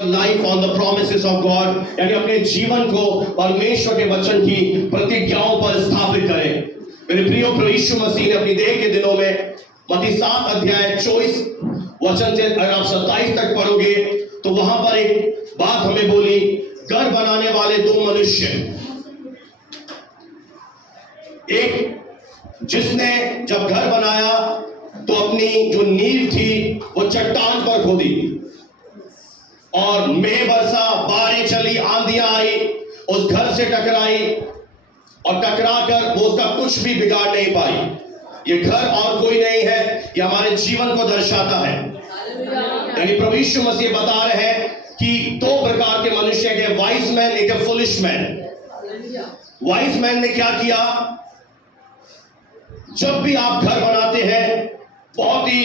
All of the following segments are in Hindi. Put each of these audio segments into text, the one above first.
Life on the promises of God, यानी अपने जीवन को परमेश्वर के वचन की प्रतिज्ञाओं पर स्थापित करें। मेरे प्रियो, प्रभु यीशु मसीह ने अपनी देह के दिनों में मत्ती 7 अध्याय 24 वचन से अगर आप 27 तक पढ़ोगे तो वहां पर एक बात हमें बोली, घर बनाने वाले दो मनुष्य, एक जिसने जब घर बनाया तो अपनी जो नींव थी वो चट्टान पर खोदी और मेघ बरसा, बारें चली, आंधियां आई, उस घर से टकराई और टकराकर वो उसका कुछ भी बिगाड़ नहीं पाई। ये घर और कोई नहीं है, ये हमारे जीवन को दर्शाता है। यानी प्रभु यीशु मसीह बता रहे हैं कि दो प्रकार के मनुष्य के, वाइज मैन, एक है फुलिश मैन। वाइज मैन ने क्या किया, जब भी आप घर बनाते हैं, बहुत ही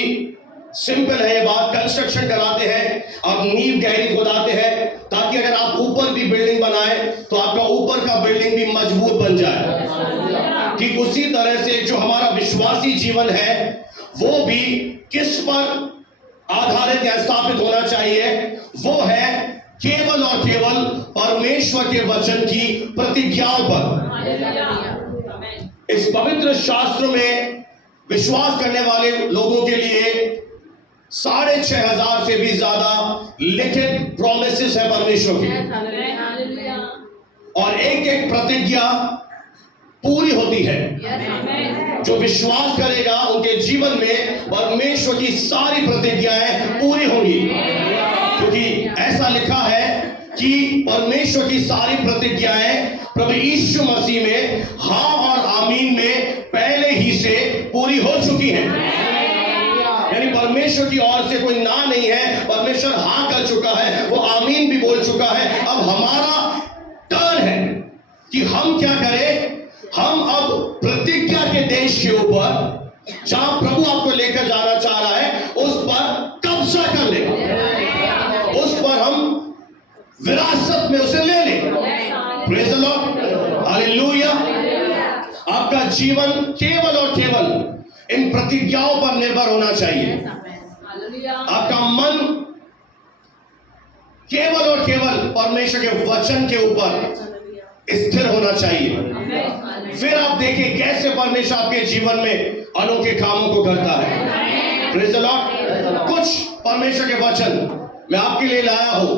सिंपल है ये बात, कंस्ट्रक्शन कराते हैं, आप नींव गहरी खोदाते हैं ताकि अगर आप ऊपर भी बिल्डिंग बनाए तो आपका ऊपर का बिल्डिंग भी मजबूत बन जाए। ठीक उसी तरह से जो हमारा विश्वासी जीवन है वो भी किस पर आधारित या स्थापित होना चाहिए, वो है केवल और केवल परमेश्वर के वचन की प्रतिज्ञाओं पर। इस पवित्र शास्त्र में विश्वास करने वाले लोगों के लिए 6,500 से भी ज्यादा लिखित प्रोमिसेस है परमेश्वर की, और एक एक प्रतिज्ञा पूरी होती है। जो विश्वास करेगा उनके जीवन में परमेश्वर की सारी प्रतिज्ञाएं पूरी होंगी, क्योंकि ऐसा लिखा है कि परमेश्वर की सारी प्रतिज्ञाएं प्रभु यीशु मसीह में हाँ और आमीन में पहले ही से पूरी हो चुकी हैं। यानी परमेश्वर की ओर से कोई ना नहीं है, परमेश्वर हाँ कर चुका है, वो आमीन भी बोल चुका है। अब हमारा टर्न है कि हम क्या करें, हम अब प्रतिज्ञा के देश के ऊपर, जहां प्रभु आपको लेकर जाना चाह रहा है, उस पर कब्जा कर ले, उस पर हम विरासत में उसे ले ले। Praise the lord, hallelujah. आपका जीवन केवल और केवल इन प्रतिज्ञाओं पर निर्भर होना चाहिए। आपका मन केवल और केवल परमेश्वर के वचन के ऊपर स्थिर होना चाहिए। फिर आप देखिए कैसे परमेश्वर आपके जीवन में अनोखे कामों को करता है। Praise the Lord. कुछ परमेश्वर के वचन मैं आपके लिए लाया हूं,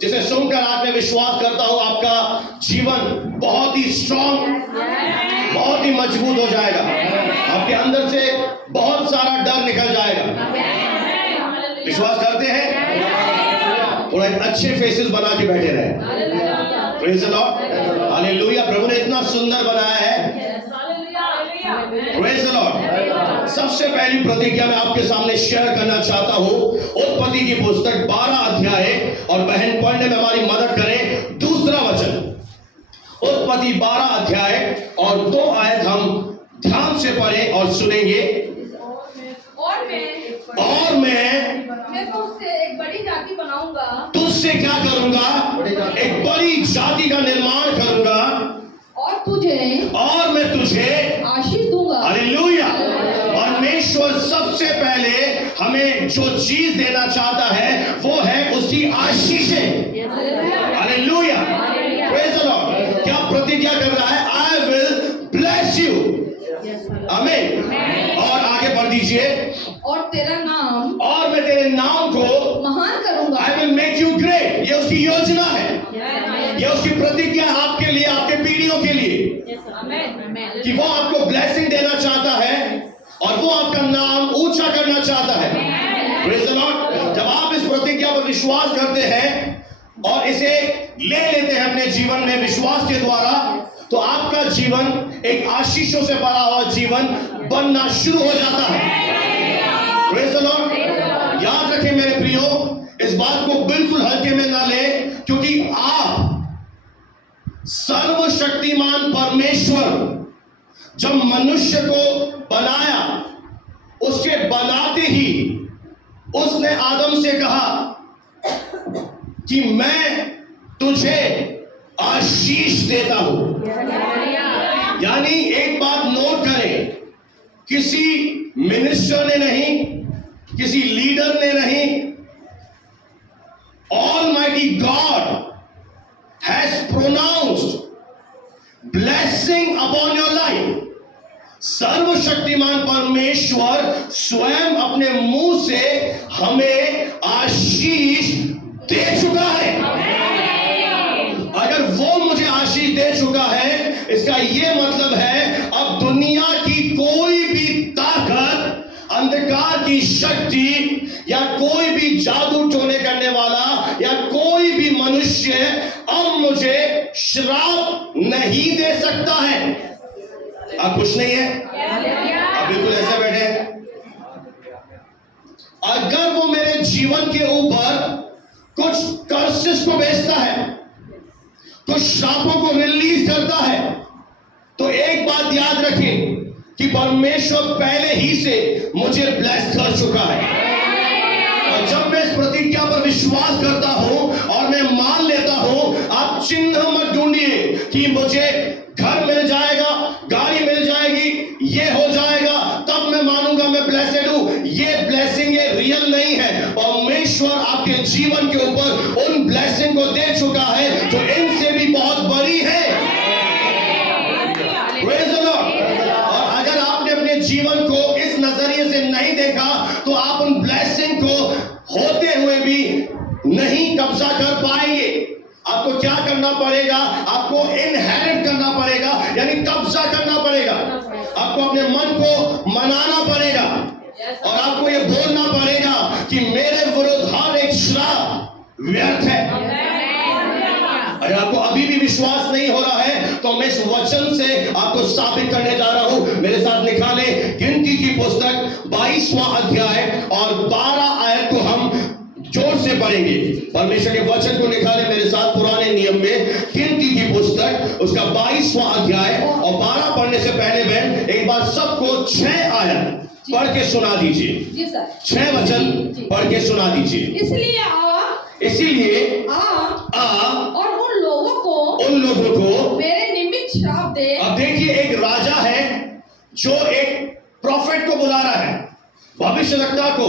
जिसे सुनकर आज मैं विश्वास करता हूं आपका जीवन बहुत ही स्ट्रांग, बहुत ही मजबूत हो जाएगा। आपके अंदर से बहुत सारा डर निकल जाएगा। विश्वास करते हैं? थोड़ा अच्छे फेसेस बना के बैठे रहे। Praise the lord, hallelujah. प्रभु ने इतना सुंदर बनाया है। Praise the lord. सबसे पहली प्रतिज्ञा मैं आपके सामने शेयर करना चाहता हूं, उत्पत्ति की पुस्तक 12 अध्याय, और बहन पढ़ने में हमारी मदद करें, दूसरा वचन। उत्पत्ति 12 अध्याय और 2 आयत हम ध्यान से पढ़ें और सुनेंगे। और मैं तुझसे एक बड़ी जाति बनाऊंगा। तुझसे क्या करूंगा? एक बड़ी जाति का निर्माण करूंगा, और मैं तुझे आशीष दूंगा। हालेलुया। परमेश्वर सबसे पहले हमें जो चीज देना चाहता है वो है उसकी आशीषें। Hallelujah, praise the lord. क्या प्रतिज्ञा कर रहा है? I will bless you. आमीन। और आगे बढ़ दीजिए। और तेरा नाम, और मैं तेरे नाम को महान करूंगा। I will make you great. ये उसकी योजना है, ये उसकी प्रतिज्ञा आपके लिए, आपके पीढ़ियों के लिए, कि वो आपको ब्लेसिंग देना चाहता है और वो आपका नाम ऊंचा करना चाहता है। Praise the Lord. जब आप इस प्रतिज्ञा पर विश्वास करते हैं और इसे ले लेते हैं अपने जीवन में विश्वास के द्वारा, तो आपका जीवन एक आशीषों से भरा हुआ जीवन बनना शुरू हो जाता है। Praise the Lord. याद रखें मेरे प्रियो, इस बात को बिल्कुल हल्के में ना लें, क्योंकि आप सर्वशक्तिमान परमेश्वर जब मनुष्य को बनाया, उसके बनाते ही उसने आदम से कहा कि मैं तुझे आशीष देता हूं। यानी एक बात नोट करें, किसी मिनिस्टर ने नहीं, किसी लीडर ने नहीं, Almighty God has pronounced blessing upon your life. सर्वशक्तिमान परमेश्वर स्वयं अपने मुंह से हमें आशीष दे चुका है। अगर वो मुझे आशीष दे चुका है, इसका ये मतलब है अब दुनिया की कोई भी ताकत, अंधकार की शक्ति या कोई भी जादू टोने करने वाला या कोई भी मनुष्य अब मुझे श्राप नहीं दे सकता है। आप खुश नहीं है? आप बिल्कुल ऐसे बैठे हैं। अगर वो मेरे जीवन के ऊपर कुछ कर्सेस को भेजता है, कुछ श्रापों को रिलीज करता है, तो एक बात याद रखें कि परमेश्वर पहले ही से मुझे ब्लेस कर चुका है। और जब मैं इस प्रतिज्ञा पर विश्वास करता हूं और मैं मान लेता हूं, आप चिन्ह मत ढूंढिए कि मुझे घर मिल जाएगा, गाड़ी मिल जाएगी, ये हो जाएगा, तब मैं मानूंगा मैं ब्लेसेड हूं। ये ब्लेसिंग ये रियल नहीं है। परमेश्वर आपके जीवन के ऊपर उन ब्लेसिंग को दे चुका है जो इनसे भी बहुत बड़ी है। Praise the Lord। और अगर आपने अपने जीवन को इस नजरिए से नहीं देखा, तो आप उन ब्लेसिंग को होते हुए भी नहीं कब्जा कर पाएंगे। आपको क्या करना पड़ेगा? आपको इनहेरिट करना पड़ेगा, यानी कब्जा करना पड़ेगा। आपको अपने मन को मनाना पड़ेगा और आपको यह बोलना पड़ेगा कि मेरे विरुद्ध हर एक श्राप व्यर्थ है। अगर आपको अभी भी विश्वास नहीं हो रहा है, तो मैं इस वचन से आपको साबित करने जा रहा हूं। मेरे साथ निकाले गिनती की पुस्तक 22वां अध्याय और 12 आयत को हम जोर से पढ़ेंगे। परमेश्वर के वचन को निकाले मेरे साथ पुराने नियम में गिनती की पुस्तक उसका 22वां अध्याय और 12 पढ़ने से पहले बहन एक बार सबको 6 आयत पढ़ के सुना दीजिए। जी सर। 6 वचन पढ़ के सुना दीजिए। इसीलिए आ और उन लोगों को मेरे निमित्त श्राप दे। अब देखिए, एक राजा है जो एक प्रॉफिट को बुला रहा है, भविष्यवक्ता को,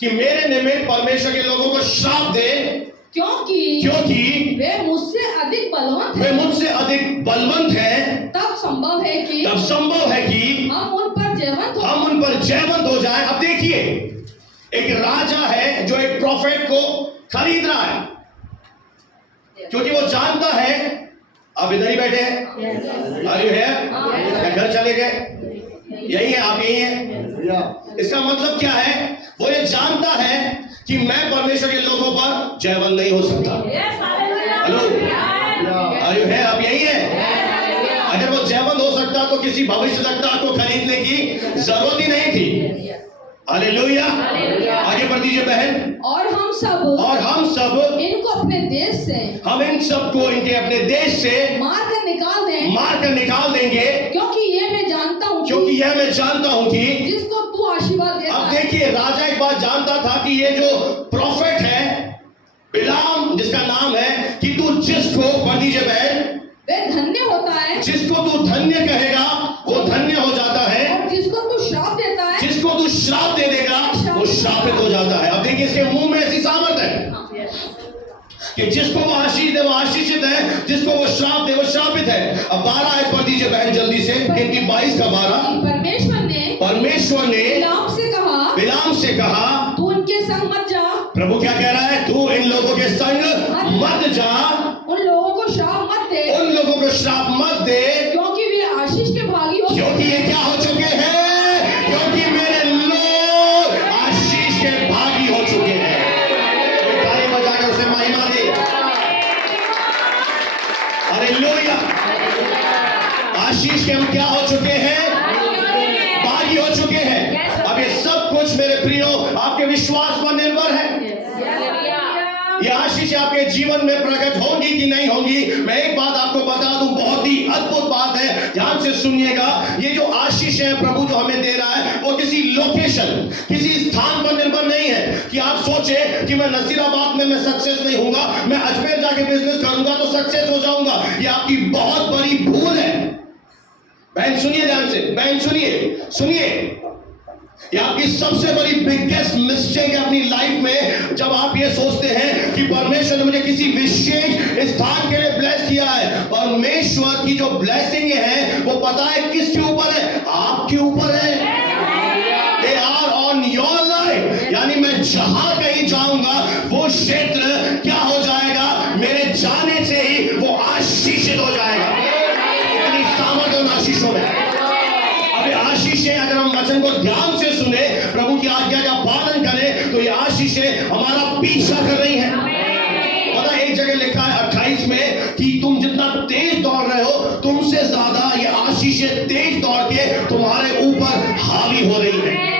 कि मेरे निमित्त परमेश्वर के लोगों को श्राप दे, क्योंकि वे मुझसे अधिक बलवंत हैं। तब संभव है कि हम उन पर जयवंत हो जाए। अब देखिए, एक राजा है जो एक प्रॉफिट को खरीद रहा है, क्योंकि वो जानता है। आप इधर ही बैठे हैं, अरे है घर चले गए, यही है, आप यही हैं। इसका मतलब क्या है? वो ये जानता है कि मैं परमेश्वर के लोगों पर जयवंत नहीं हो सकता। हेलो, अरे है, आप यही है। अगर वो जयवंत हो सकता तो किसी भविष्यवक्ता को खरीदने की जरूरत ही नहीं थी। हालेलुया। आगे बढ़ दीजिए बहन। और हम सब इनको अपने देश से, हम इन सबको इनके अपने देश से मार कर निकाल देंगे, क्योंकि यह मैं जानता हूँ कि जिसको तू आशीर्वाद देता है। अब देखिए, राजा एक बात जानता था कि ये जो प्रॉफिट है बिलाम, जिसका नाम है, कि तू जिसको, पढ़ दीजिए बहन, वे धन्य होता है। जिसको तू धन्य कहेगा वो धन्य हो जाता है, और जिसको तू श्राप देता है, जिसको तू श्राप दे देगा वो श्रापित हो जाता है। अब देखिए, इसके मुंह में ऐसी सामर्थ है कि जिसको वो आशीष दे वो आशीषित है, जिसको वो श्राप दे वो श्रापित है। अब 12 आयत पढ़ दीजिए बहन जल्दी से, गिनती 22 का 12। परमेश्वर ने बिलाम से कहा तू उनके संग मत जा। प्रभु क्या कह रहा है? तू इन लोगों के संग मत जा, उन लोगों को श्राप मत दे, क्योंकि वे आशीष के भागी हो। क्योंकि ये क्या हो चुके हैं? क्योंकि मेरे लोग आशीष के भागी हो चुके हैं। ताली बजाकर उसे महिमा दे। हालेलुया। आशीष के हम क्या हो चुके हैं? भागी हो चुके हैं। अब ये सब कुछ मेरे प्रियो आपके विश्वास पर निर्भर है। ये आशीष आपके जीवन में प्रकट होगी कि नहीं होगी, मैं एक बात आपको बता दूं, बहुत ही अद्भुत बात है, ध्यान से सुनिएगा। ये जो आशीष है प्रभु जो हमें दे रहा है, वो किसी लोकेशन, किसी स्थान पर निर्भर नहीं है कि आप सोचे कि मैं नसीराबाद में मैं सक्सेस नहीं होऊंगा, मैं अजमेर जाके बिजनेस करूंगा तो सक्सेस हो जाऊंगा। ये आपकी बहुत बड़ी भूल है। बहन सुनिए ध्यान से, बहन सुनिए। ये आपकी सबसे बड़ी बिगेस्ट मिस्टेक है अपनी लाइफ में, जब आप ये सोचते हैं कि परमेश्वर ने मुझे किसी विशेष स्थान के लिए ब्लेस किया है। परमेश्वर की जो ब्लेसिंग है वो पता है किसके ऊपर है? आपके ऊपर है। They are on your life, यानी मैं जहां कहीं जाऊंगा वो क्षेत्र क्या हो जाएगा? मेरे जाने से ही वो आशीषित हो जाएगा। यानी सामर्थ उन आशीषों में। अबे आशीषें, अगर हम वचन को ध्यान से सुने, प्रभु की आज्ञा का पालन करें, तो ये आशीषें हमारा पीछा कर रही हैं। पता है, एक जगह लिखा है 28 में कि तुम जितना तेज दौड़ रहे हो, तुमसे ज्यादा ये आशीषें तेज दौड़ के तुम्हारे ऊपर हावी हो रही है।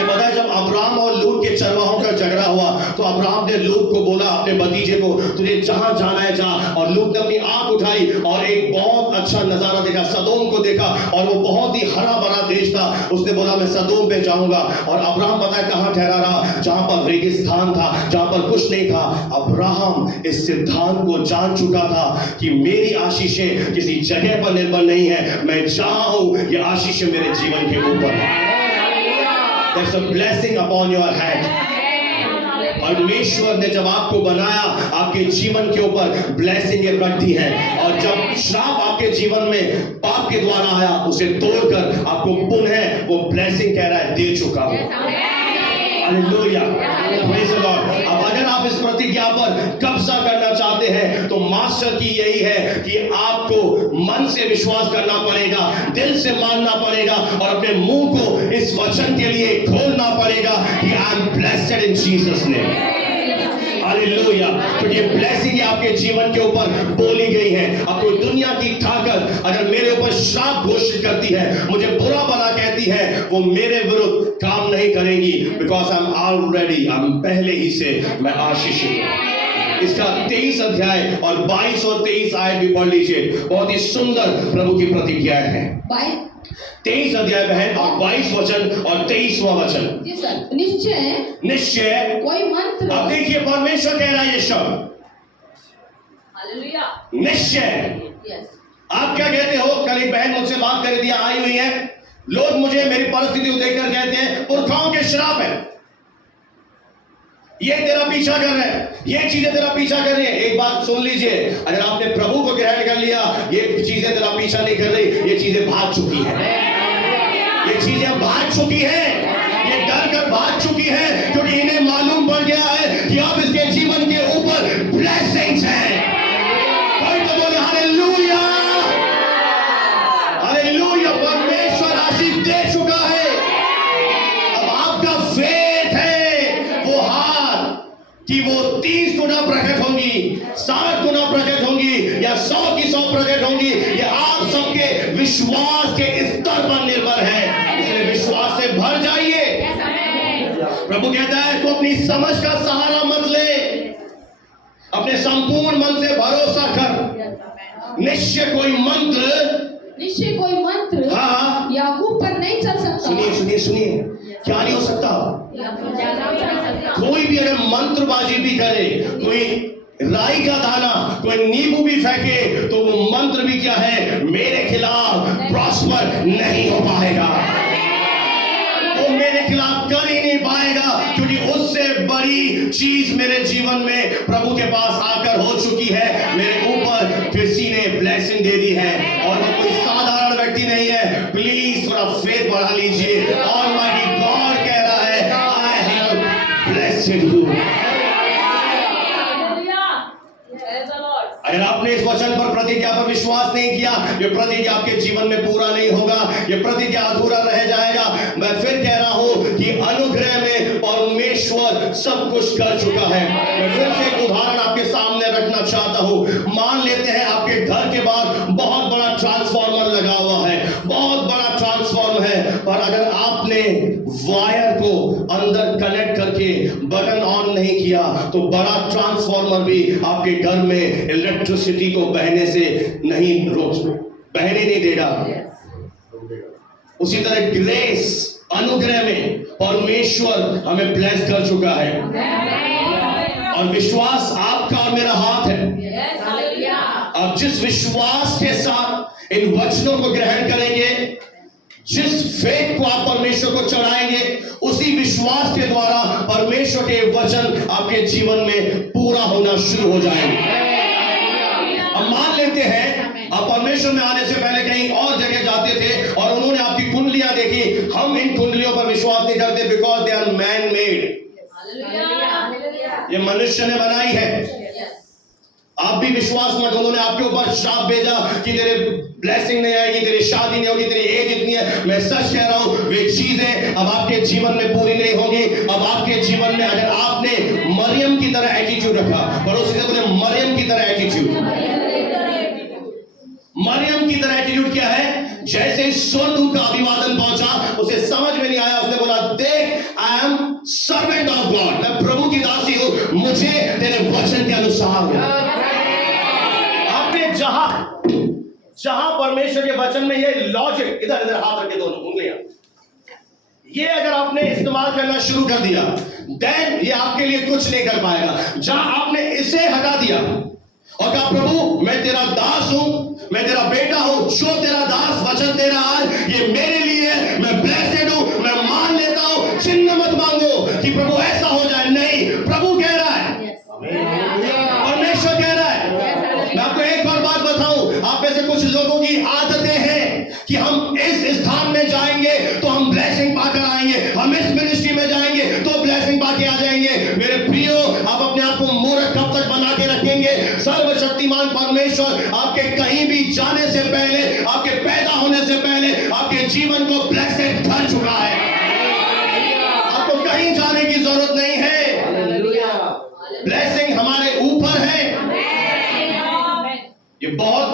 पता है, जब अब्राम और लूत के चरवाहों का झगड़ा हुआ तो अब्राम ने लूत को बोला, अपने भतीजे को, तुझे जहां जाना है जा। और लूत ने अपनी आंख उठाई और एक बहुत अच्छा नजारा देखा, सदोम को देखा, और वो बहुत ही हरा भरा देश था। उसने बोला मैं सदोम पे जाऊंगा। और अब्राहम पता है कहां ठहरा रहा? जहां पर रेगिस्तान था, जहां पर कुछ नहीं था। अब्राहम इस सिद्धांत को जान चुका था कि मेरी आशीषें किसी जगह पर निर्भर नहीं है, मैं जहां हूं ये आशीषें मेरे जीवन के ऊपर है। There's a blessing upon your head. परमेश्वर ने जब आपको बनाया, आपके जीवन के ऊपर ब्लेसिंग रख दी है। और जब श्राप आपके जीवन में पाप के द्वारा आया, उसे तोड़कर आपको पुनः वो ब्लेसिंग कह रहा है दे चुका हूं। Hallelujah, praise the Lord. अब अगर आप इस प्रतिज्ञा पर कब्जा करना चाहते हैं तो मास्टर की यही है कि आपको मन से विश्वास करना पड़ेगा, दिल से मानना पड़ेगा और अपने मुंह को इस वचन के लिए खोलना पड़ेगा कि I am blessed in Jesus name. Hallelujah. तो ये ब्लेसिंग आपके जीवन के ऊपर बोली गई है। अब कोई दुनिया की ताकत अगर मेरे ऊपर श्राप घोषित करती है, मुझे बुरा भला कहती है, वो मेरे विरुद्ध काम नहीं करेगी, बिकॉज आई एम ऑलरेडी, पहले ही से मैं आशीषित हूं। इसका 23 अध्याय और 22 और 23 आयत भी पढ़ लीजिए, बहुत ही सुंदर प्रभु की प्रतिज्ञा है। 23 अध्याय बहन और 22 वचन और 23वां वचन। जी सर। निश्चय कोई मंत्र। अब देखिए परमेश्वर कह रहा है ये शब्द, हालेलुया, निश्चय। यस। आप क्या कहते हो? कल एक बहन मुझसे बात कर रही थी, आई हुई है, लोग मुझे मेरी परिस्थिति को देखकर कहते हैं पुरखाओं के श्राप है, ये तेरा पीछा कर रहे हैं, ये चीजें तेरा पीछा कर रही है। एक बात सुन लीजिए, अगर आपने प्रभु को ग्रहण कर लिया, ये चीजें तेरा पीछा नहीं कर रही, ये चीजें भाग चुकी है, ये चीजें भाग चुकी है, ये डर कर भाग चुकी है, क्योंकि इन्हें मालूम पड़ गया है कि अब इसके जीवन के ऊपर ब्लेसिंग्स हैं। कोई तो बोले हालेलुया, हालेलुया। परमेश्वर आशीष दे चुका है। अब आपका फेथ है वो हार कि वो 30 गुना प्रकट होंगी, 60 गुना प्रकट होंगी या 100 की 100 प्रकट होंगी, ये आप सबके विश्वास के स्तर पर निर्भर है। इसलिए विश्वास से भर जाइए। प्रभु कहता है तू अपनी समझ का सहारा मत ले, अपने संपूर्ण मन से भरोसा कर। निश्चय कोई मंत्र हाँ याकूब पर नहीं चल सकता। सुनिए सुनिए सुनिए, क्या नहीं हो सकता? कोई भी अगर मंत्रबाजी भी करे, कोई राई का दाना, कोई नींबू भी फेंके, तो वो मंत्र भी क्या है? मेरे खिलाफ प्रॉस्पर नहीं हो पाएगा, वो मेरे खिलाफ कर ही नहीं पाएगा, क्योंकि उससे बड़ी चीज मेरे जीवन में प्रभु के पास आकर हो चुकी है। मेरे ऊपर किसी ने ब्लेसिंग दे दी है और वो कोई साधारण व्यक्ति नहीं है। प्लीज थोड़ा फेथ बढ़ा लीजिए। ऑलमाइटी गॉड कह रहा है आई हैव ब्लेस्ड यू। अगर आपने इस वचन पर, प्रतिज्ञा पर विश्वास नहीं किया, ये प्रतिज्ञा आपके जीवन में पूरा नहीं होगा, ये प्रतिज्ञा अधूरा रह जाएगा। मैं फिर कह रहा हूं कि अनुग्रह में परमेश्वर सब कुछ कर चुका है। मैं फिर से एक उदाहरण आपके सामने रखना चाहता हूं। मान लेते हैं आपके घर के बाहर बहुत बड़ा ट्रांसफार्मर लगा हुआ है, बहुत बड़ा ट्रांसफार्मर है, पर अगर आपने वायर को अंदर कनेक्ट करके बटन ऑन नहीं किया तो बड़ा ट्रांसफार्मर भी आपके घर में इलेक्ट्रिसिटी को बहने से बहने नहीं देगा। उसी तरह ग्रेस, अनुग्रह में परमेश्वर हमें ब्लेस कर चुका है और विश्वास आपका और मेरा हाथ है। अब जिस विश्वास के साथ इन वचनों को ग्रहण करेंगे, जिस फेथ को आप परमेश्वर को चढ़ाएंगे, वचन आपके जीवन में पूरा होना शुरू हो जाएंगे। अब मान लेते हैं आप परमेश्वर में आने से पहले कहीं और जगह जाते थे और उन्होंने आपकी कुंडलियां देखी। हम इन कुंडलियों पर विश्वास नहीं करते because they are man made, ये मनुष्य ने बनाई है। आप भी विश्वास मत, उन्होंने आपके ऊपर श्राप भेजा कि तेरे ब्लेसिंग नहीं आएगी, तेरी शादी नहीं होगी, तेरी एज इतनी है। मैं सच कह रहा हूं, वे चीजें अब आपके जीवन में पूरी नहीं होगी। अब आपके जीवन में अगर आपने मरियम की तरह एटीट्यूड रखा, पड़ोसी से बोले मरियम की तरह एटीट्यूड। मरियम की तरह एटीट्यूड क्या है? जैसे स्वर्गदूत का अभिवादन पहुंचा, उसे समझ में नहीं आया, उसने बोला देख I am servant of God, मैं प्रभु की दासी हूं, मुझे तेरे वचन के अनुसार आपने जहां परमेश्वर के वचन में ये लॉजिक, इधर इधर हाथ रखे दोनों उंगलियां, ये अगर आपने इस्तेमाल करना शुरू कर दिया देन ये आपके लिए कुछ नहीं कर पाएगा। जहां आपने इसे हटा दिया और कहा प्रभु मैं तेरा दास हूं, मैं तेरा बेटा हूं, जो तेरा दास वचन दे रहा है ये मेरे लिए, मैं ब्लेस्ड हूं, मैं मान लेता हूं। चिन्ह मत मांगो कि प्रभु ऐसा हो जाए, नहीं, प्रभु कह रहा है, परमेश्वर कह रहा है। मैं आपको एक और बात बताऊं, आप में से कुछ लोगों की आदतें हैं कि हम इस स्थान में जाएंगे तो हम ब्लेसिंग पाकर आएंगे, हम इस मिनिस्ट्री में जाएंगे तो ब्लेसिंग पाके आ जाएंगे। मेरे प्रियो, आप अपने आप को मूर्ख कब तक बना के रखेंगे? सर्वशक्तिमान परमेश्वर आपके कहीं भी जाने से पहले, आपके पैदा होने से पहले आपके जीवन को ब्लेसेड कर चुका है। आपको कहीं जाने की जरूरत नहीं है। ब्लेसिंग हमारे ऊपर है। ये बहुत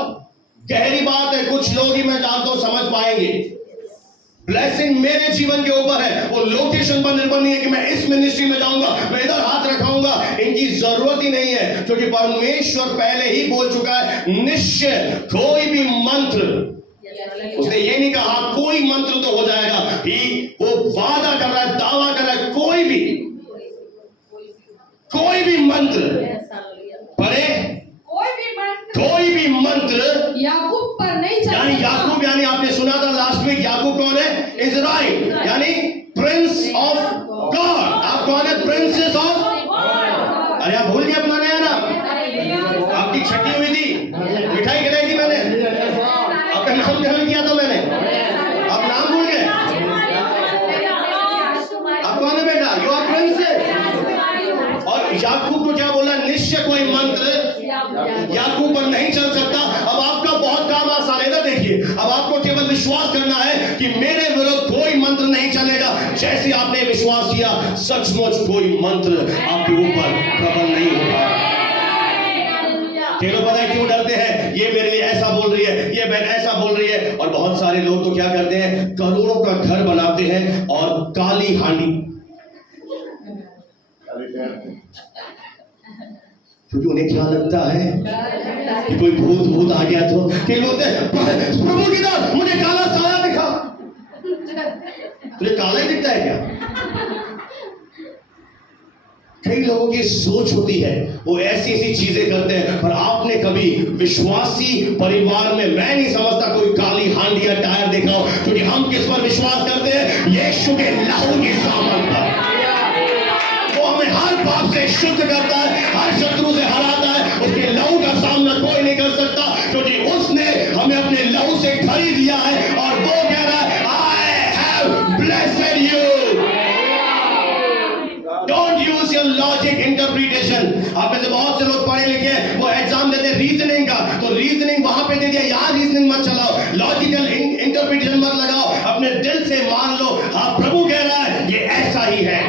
गहरी बात है, कुछ लोग ही मैं जानता हूं समझ पाएंगे। ब्लेसिंग मेरे जीवन के ऊपर है, वो लोकेशन पर निर्भर नहीं है कि मैं इस मिनिस्ट्री में जाऊंगा, मैं इधर हाथ रखाऊंगा, इनकी जरूरत ही नहीं है, क्योंकि परमेश्वर पहले ही बोल चुका है निश्चय कोई भी मंत्र, उसने ये नहीं कहा कोई मंत्र तो हो जाएगा ही, वो वादा कर रहा है, दावा कर रहा है, कोई भी मंत्र पढ़े, कोई भी मंत्र याकूब पर नहीं चल यानी सकता। याकूब, यानी आपने सुना था लास्ट वीक, याकूब कौन है? इजराइल, यानी प्रिंस ऑफ गॉड। आप कौन है? प्रिंसेस ऑफ, अरे आप भूल गए अपना नया नाम, आपकी छठी हुई थी, मिठाई खिलाई थी मैंने, आपका नाम ग्रहण किया था मैंने, आप नाम भूल गए? आप कौन है बेटा? You are princess. और याकूब को क्या बोला? निश्चय कोई मंत्र याकूब पर नहीं चल सकता। अब आपका बहुत काम आसान है, इधर देखिए, अब आपको केवल विश्वास करना है कि मेरे विरुद्ध कोई मंत्र नहीं चलेगा। जैसे आपने विश्वास किया, सचमुच कोई मंत्र आपके ऊपर प्रबल नहीं होगा। लोग पता है क्यों डरते हैं? ये मेरे लिए ऐसा बोल रही है, ये बहन ऐसा बोल रही है। और बहुत सारे लोग तो क्या करते हैं, करोड़ों का घर बनाते हैं और काली हांडी, क्योंकि उन्हें क्या लगता है कि कोई भूत आ गया तो कई लोग प्रभु की दात मुझे काला साया दिखा। तुझे काला ही दिखता है क्या? कई लोगों की सोच होती है, वो ऐसी ऐसी चीजें करते हैं। पर आपने कभी विश्वासी परिवार में, मैं नहीं समझता कोई काली हांडी या टायर देखा हो, क्योंकि हम किस पर विश्वास करते हैं? यीशु के लहू की सामर्थ पर। वो हमें हर पाप से शुद्ध करता है, हर शत्रु से हराता है। उसके लहू का सामना कोई नहीं कर सकता, क्योंकि उसने हमें अपने लहू से खरीद लिया है। और वो कह रहा है I have blessed you. Don't use your logic interpretation. आप में से बहुत से लोग पढ़े लिखे हैं, वो एग्जाम देते हैं रीजनिंग का, तो रीजनिंग वहां पे दे दिया, यहां रीजनिंग मत चलाओ, लॉजिकल इंटरप्रिटेशन मत लगाओ, अपने दिल से मान लो हाँ प्रभु कह रहा है ये ऐसा ही है।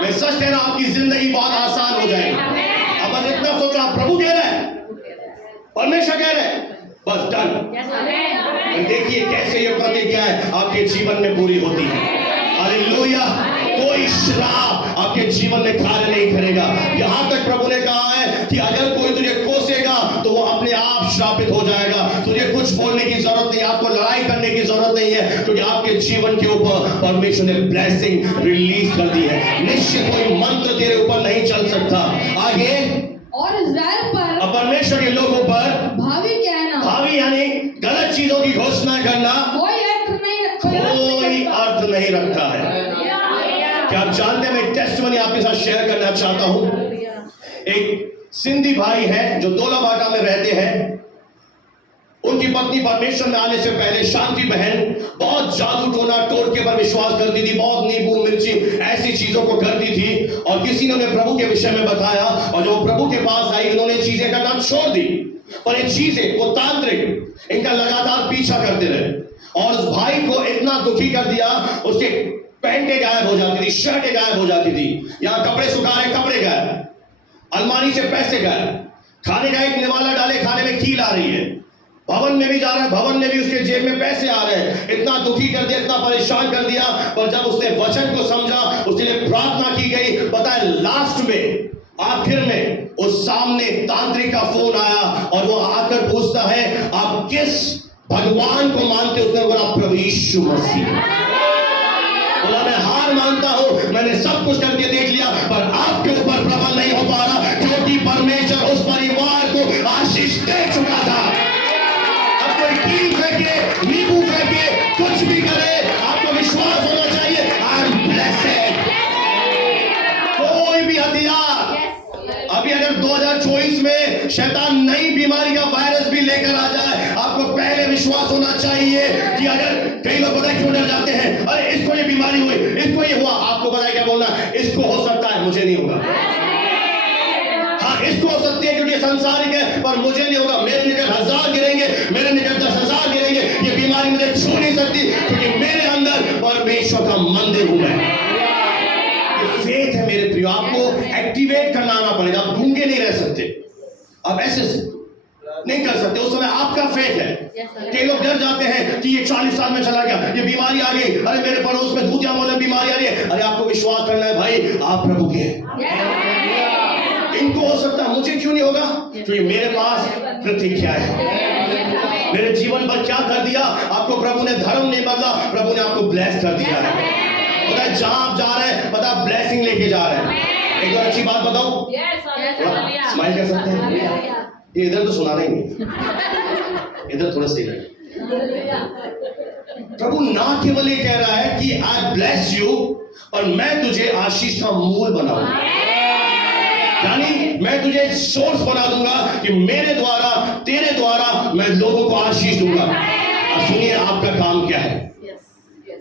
मैं सच कह रहा हूं, आपकी जिंदगी बहुत आसान हो जाएगी। अब बस इतना सोचो, आप प्रभु कह रहे हैं, परमेश्वर कह रहे हैं, बस डन। देखिए कैसे ये प्रतिज्ञाएं आपके जीवन में पूरी होती है। हालेलुया। कोई श्राप आपके जीवन में कार्य नहीं करेगा। यहां तक प्रभु ने कहा है कि अगर कोई तुझे कोसेगा तो वो अपने आप श्रापित हो जाएगा। तुझे कुछ बोलने की जरूरत नहीं, आपको लड़ाई करने की जरूरत नहीं है, क्योंकि आपके जीवन के ऊपर परमेश्वर ने ब्लेसिंग रिलीज कर दी है। निश्चय कोई मंत्र तेरे ऊपर नहीं चल सकता। आगे, और इस्राएल पर, परमेश्वर के लोगों पर भावी कहना, भावी यानी गलत चीजों की घोषणा करना कोई अर्थ नहीं कोई अर्थ नहीं रखता है। क्या आप जानते हैं मैं एक टेस्टमनी आपके साथ शेयर करना चाहता हूं। एक सिंधी भाई है जो दोलाबाटा में रहते हैं। उनकी पत्नी परमेश्वर में आने से पहले शांति बहन बहुत जादू टोना टोटके पर विश्वास करती थी, बहुत नींबू मिर्ची ऐसी चीजों को करती थी। और किसी ने उन्हें प्रभु के विषय में बताया और जो प्रभु के पास आई उन्होंने चीजें करना छोड़ दी। पर ये चीजें वो तांत्रिक इनका लगातार पीछा करते रहे और उस भाई को इतना दुखी कर दिया, उसके पैंटें गायब हो जाती थी, शर्टें गायब हो जाती थी, यहाँ कपड़े सुखा रहे कपड़े गायब, अलमारी से पैसे गायब, खाने का एक निवाला डाले खाने में कील आ रही है, भवन में भी जा रहा है भवन में भी उसके जेब में पैसे आ रहे हैं। इतना दुखी कर दिया, इतना परेशान कर दिया। पर जब उसने वचन को समझा, उसके लिए प्रार्थना की गई, बताए लास्ट में आखिर में उस सामने तांत्रिक का फोन आया और वो आकर पूछता है आप किस भगवान को मानते? उसने बोला प्रभु यीशु मसीह। बोला मैं हार मानता हूं, मैंने सब कुछ करके देख लिया पर आपके ऊपर प्रबल नहीं हो पा रहा, क्योंकि परमेश्वर उस परिवार को आशीष दे चुका था। अब कोई कील फेंके, नींबू फेंके, कुछ भी करे, आपको विश्वास होना चाहिए आई एम ब्लेस्ड। कोई भी हथियार अभी अगर 2024 में शैतान नई बीमारी का वायरस भी लेकर आ जाए, आपको पहले विश्वास होना चाहिए कि अगर कई लोग पता क्यों डर जाते हैं, अरे इसको ये बीमारी हुई, इसको ये हुआ, आपको पता है क्या बोलना, इसको हो सकता है मुझे नहीं होगा। हाँ इसको हो सकती है क्योंकि संसारिक है पर मुझे नहीं होगा। मेरे निकट 1000 गिरेंगे, मेरे निकट 10,000 गिरेंगे, ये बीमारी मुझे छू नहीं सकती क्योंकि मेरे अंदर परमेश्वर का मंदिर हूं मैं। फेथ है मेरे प्रियो, आपको एक्टिवेट करना आना पड़ेगा। आप गूंगे नहीं रह सकते, आप ऐसे नहीं कर सकते। उस समय आपका फेथ है। कई लोग डर जाते हैं कि ये 40 साल में चला गया, ये बीमारी आ गई, अरे मेरे पड़ोस में दूधिया मोहल्ले बीमारी आ रही है। अरे आपको विश्वास करना है भाई, आप प्रभु के हैं। इनको हो सकता है, मुझे क्यों नहीं होगा? क्योंकि मेरे पास प्रतिज्ञा है। मेरे जीवन पर क्या कर दिया? आपको प्रभु ने धर्म नहीं बदला, प्रभु ने आपको ब्लेस कर दिया है। पता है जहां आप जा रहे हैं, पता ब्लेसिंग लेके जा रहे हैं। एक और अच्छी बात बताऊं, स्माइल कर सकते हैं? ये इधर तो सुना नहीं, इधर थोड़ा सही लगे। प्रभु ना केवल ये कह रहा है कि आई ब्लेस यू, और मैं तुझे आशीष का मूल बनाऊंगा, यानी मैं तुझे सोर्स बना दूंगा कि मेरे द्वारा तेरे द्वारा मैं लोगों को आशीष दूंगा। और सुनिए आपका काम क्या है,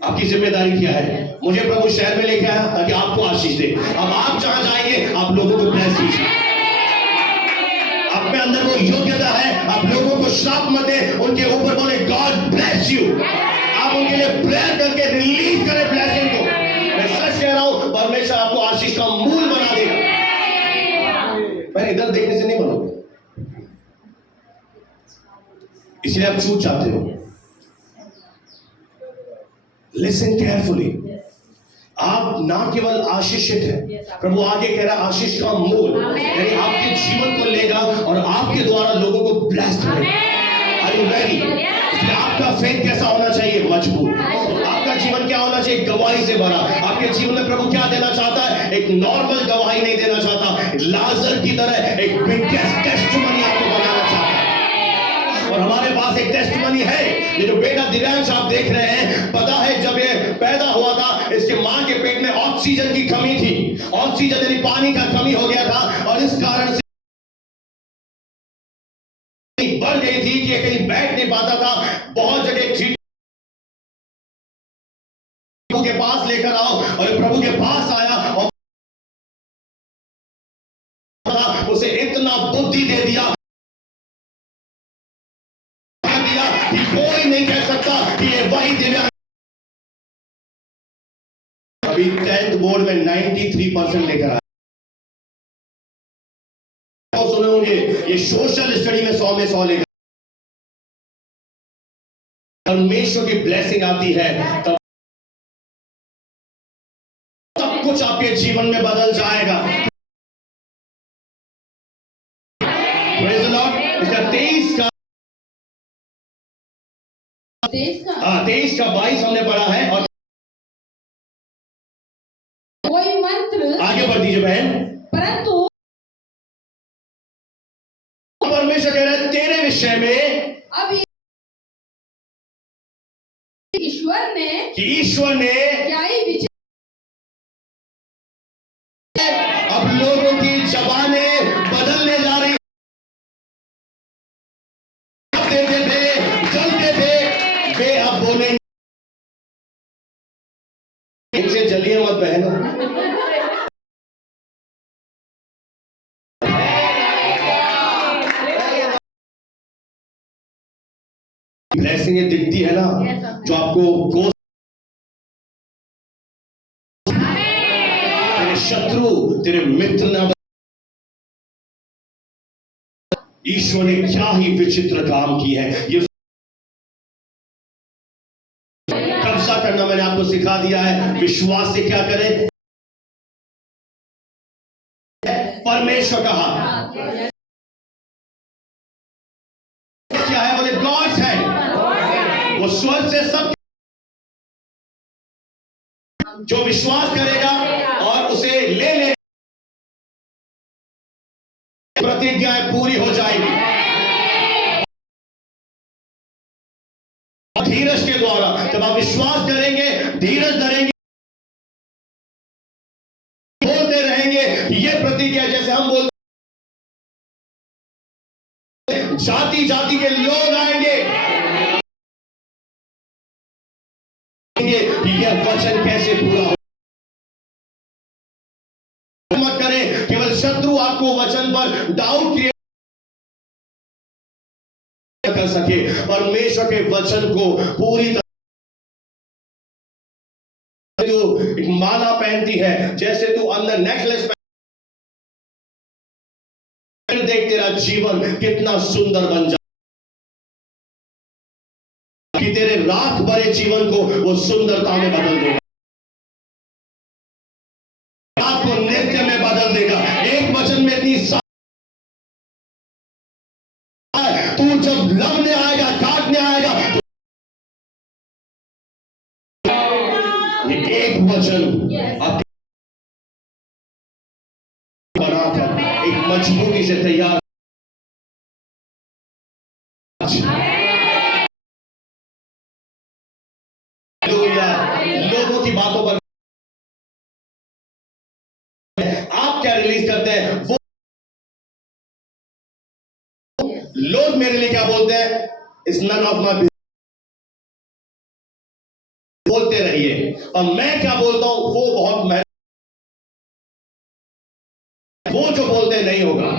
आपकी जिम्मेदारी क्या है। मुझे प्रभु शहर में लेके आया ताकि आपको आशीष दे। अब आप जहां जाएंगे आप लोगों को ब्लेस कीजिए। आप में अंदर वो योग्यता है, आप लोगों को श्राप मत दे, उनके ऊपर बोले गॉड ब्लेस यू। आप उनके लिए प्रेयर करके रिलीज करें ब्लेसिंग को। मैं सच कह रहा हूं, परमेश्वर आपको आशीष का मूल बना देगा। मैं इधर देखने से नहीं बनोगे, इसलिए आप चूक जाते हो। Listen carefully. आप ना केवल आशीषित हैं, प्रभु आगे कह रहा है आशीष का मूल, यानी आपके जीवन को लेगा और आपके द्वारा लोगों को ब्लेस करेगा। Are you ready? इसलिए आपका फेथ कैसा होना चाहिए? मजबूत। आपका जीवन क्या होना चाहिए? गवाही से भरा। आपके जीवन में प्रभु क्या देना चाहता है? एक नॉर्मल गवाही नहीं देना चाहता, लाजर की तरह एक बिगेस्ट टेस्टिमनी आपको बनाना चाहता है। और हमारे पास एक टेस्टिमनी है। ये जो बेटा दिव्यांश आप देख रहे हैं, पता है जब ये पैदा हुआ था, इसके मां के पेट में ऑक्सीजन की कमी थी, ऑक्सीजन यानी पानी का कमी हो गया था और इस कारण से बढ़ गई थी कि कहीं बैठ नहीं पाता था। बहुत जगह प्रभु के पास लेकर आओ, और प्रभु के पास आया और उसे इतना बुद्धि दे दिया कि कोई नहीं कह सकता कि ये वही दिव्यांग। अभी 10th बोर्ड में 93% लेकर आया। तो सुने होंगे ये सोशल स्टडी में 100 में 100 लेकर। परमेश्वर की ब्लेसिंग आती है तब सब कुछ आपके जीवन में बदल जाएगा। Praise the Lord. इसका 23 का 22 हमने पढ़ा है। और कोई मंत्र, आगे बढ़ दीजिए बहन। परंतु परमेश्वर कह रहा है तेरे विषय में अब ईश्वर ने कि ईश्वर ने क्या ही इनसे जलिए मत बहनों। ब्लेसिंग ये दिखती है ना, जो आपको गोश्त, तेरे शत्रु तेरे मित्र ना, ईश्वर ने क्या ही विचित्र काम की है। ये कब्जा करना मैंने आपको सिखा दिया है। विश्वास से क्या करें? परमेश्वर कहा क्या है? बोले गॉड्स है। वो स्वर्ग से सब जो विश्वास करेगा और उसे ले ले, प्रतिज्ञाएं पूरी हो जाएगी। धीरज के द्वारा जब आप विश्वास करेंगे, धीरज धरेंगे, बोलते रहेंगे, ये प्रतिज्ञा जैसे हम बोलते, जाति जाति के लोग आएंगे, यह वचन कैसे पूरा हो। मत करें केवल शत्रु आपको वचन पर डाउट क्रिएट कर सके। परमेश्वर के वचन को पूरी तरह तू एक माला पहनती है, जैसे तू अंदर नेकलेस पहन, देख तेरा जीवन कितना सुंदर बन जाए कि तेरे रात भरे जीवन को वो सुंदरता में बदल देगा, आपको नृत्य में बदल देगा। एक वचन में इतनी तू जब लवने आएगा, काटने आएगा, एक वचन आप बनाकर एक मजबूती से तैयार। लोगों की बातों पर आप क्या रिलीज करते हैं? वो लोग मेरे लिए क्या बोलते हैं? It's none of my business. बोलते रहिए। और मैं क्या बोलता हूं वो बहुत मैं, वो जो बोलते नहीं होगा।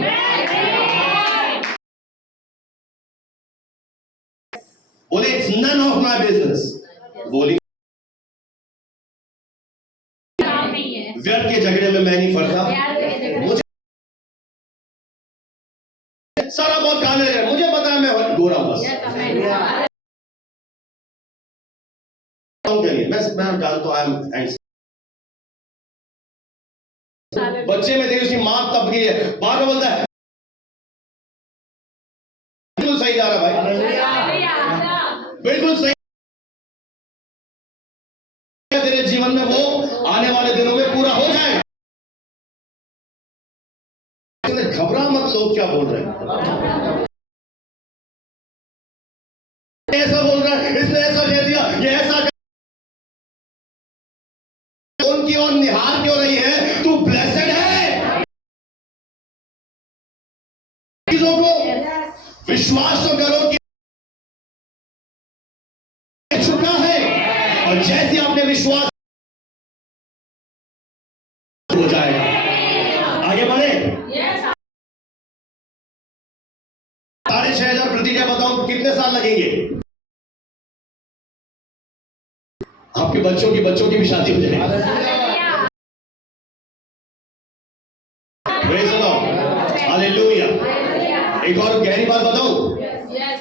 बोले it's none of my business. बोली व्यर्थ के झगड़े में मैं नहीं फंसता। मुझे सारा बहुत काले है, मुझे पता है मैं गोरा हूं बस। मैं जानता हूं बच्चे में देखिए उसकी मां तब गई है, बार बोलता है बिल्कुल सही जा रहा भाई, बिल्कुल सही। तेरे जीवन में वो आने वाले दिनों में पूरा हो जाए। घबरा मत, लोग क्या बोल रहे हैं, ऐसा बोल रहा है, इसने ऐसा कह दिया, ये ऐसा उनकी ओर निहार क्यों रही है? तू ब्लेसेड है। चीजों को विश्वास तो करो कि चुका है, और जैसे आपने विश्वास हो जाएगा। आगे बढ़े। 6,500 प्रतिज्ञा बताओ कितने साल लगेंगे? आपके बच्चों की भी शादी हो जाएगी। Praise the lord, hallelujah. एक और गहरी बात बताऊं,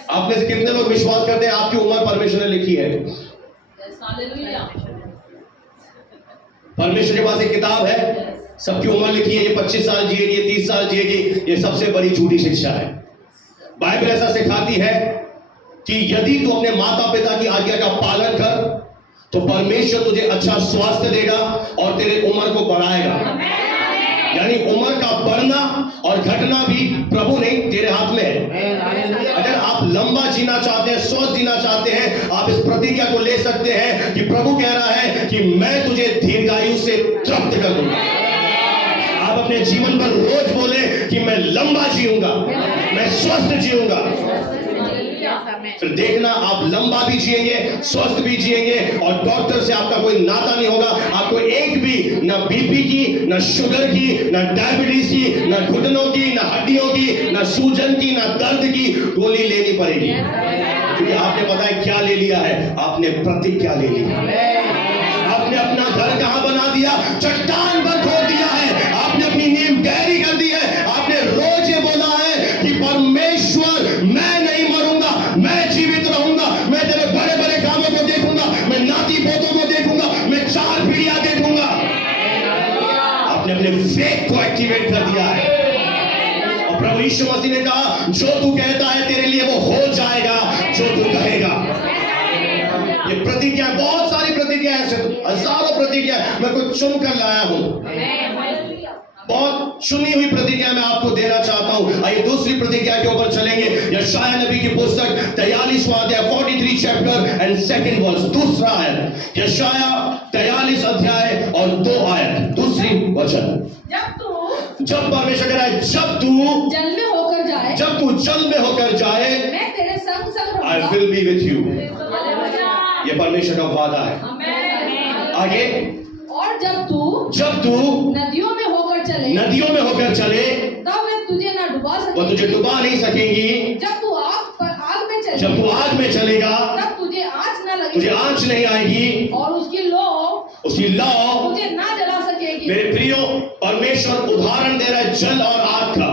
आप में से कितने लोग विश्वास करते हैं आपकी उम्र परमेश्वर ने लिखी है? परमेश्वर के पास एक किताब है, सबकी उम्र लिखी है, ये 25 साल जिएगी, ये 30 साल जिएगी। ये सबसे बड़ी झूठी शिक्षा है। बाइबल ऐसा सिखाती है कि यदि तू अपने माता पिता की आज्ञा का पालन कर तो परमेश्वर तुझे अच्छा स्वास्थ्य देगा और तेरे उम्र को बढ़ाएगा। यानी उम्र का बढ़ना और घटना भी प्रभु नहीं, तेरे हाथ में है। अगर आप लंबा जीना चाहते हैं, स्वस्थ जीना चाहते हैं, आप इस प्रतिज्ञा को ले सकते हैं कि प्रभु कह रहा है कि मैं तुझे दीर्घायु से तृप्त कर दूंगा। आप अपने जीवन पर रोज बोले कि मैं लंबा जीऊंगा, मैं स्वस्थ जीऊंगा। फिर देखना आप लंबा भी जिएंगे, स्वस्थ भी जिएंगे, और डॉक्टर से आपका कोई नाता नहीं होगा। आपको एक भी ना बीपी की, ना शुगर की, ना डायबिटीज की, ना घुटनों की, ना हड्डियों की, ना सूजन की, ना दर्द की गोली लेनी पड़ेगी, क्योंकि आपने पता है क्या ले लिया है, आपने प्रतिज्ञा ले ली। आपने अपना घर कहां बना दिया? चट्टान पर खोद दिया है। आपने अपनी नींव गहरी कर दी है। आपने रोज ये बोला है कि परमेश्वर, मैं नहीं मरूंगा, मैं जीवित रहूंगा, मैं तेरे बड़े बड़े कामों को देखूंगा, मैं नाती पोतों को देखूंगा, मैं 4 पीढ़ियां देखूंगा। आपने अपने फेथ को एक्टिवेट कर दिया है, और प्रभु यीशु मसीह ने कहा, जो तू कहता है तेरे लिए वो हो जाएगा, जो तू कहेगा। ये प्रतिज्ञा, बहुत सारी प्रतिज्ञा है, हजारों प्रतिज्ञा मैं कुछ चुन कर लाया हूं। बहुत चुनी हुई प्रतिज्ञा मैं आपको देना चाहता हूं। आइए दूसरी प्रतिज्ञा के ऊपर चलेंगे। यशायाह नबी की पुस्तक 43वां अध्याय 43 चैप्टर एंड 2nd वर्स, दूसरा आयत। यशायाह 43 अध्याय और 2 आयत, दूसरी वचन। जब परमेश्वर कह रहा है, जब तू जल में होकर जाए, जब तू जल में होकर जाए, मैं तेरे संग संग आई रहूंगा। Will be with you. ये परमेश्वर का वादा है। आगे, और जब तू नदियों में होकर चले, तब वे तुझे ना डुबा वो सकेंगी। तुझे डुबा नहीं सकेंगी। जब तू जब तू आग में चलेगा, तब तुझे आँच ना लगेगी, तुझे आंच नहीं आएगी, और उसकी लौ तुझे ना जला सकेगी। मेरे प्रियो, परमेश्वर उदाहरण दे रहा है जल और आग का।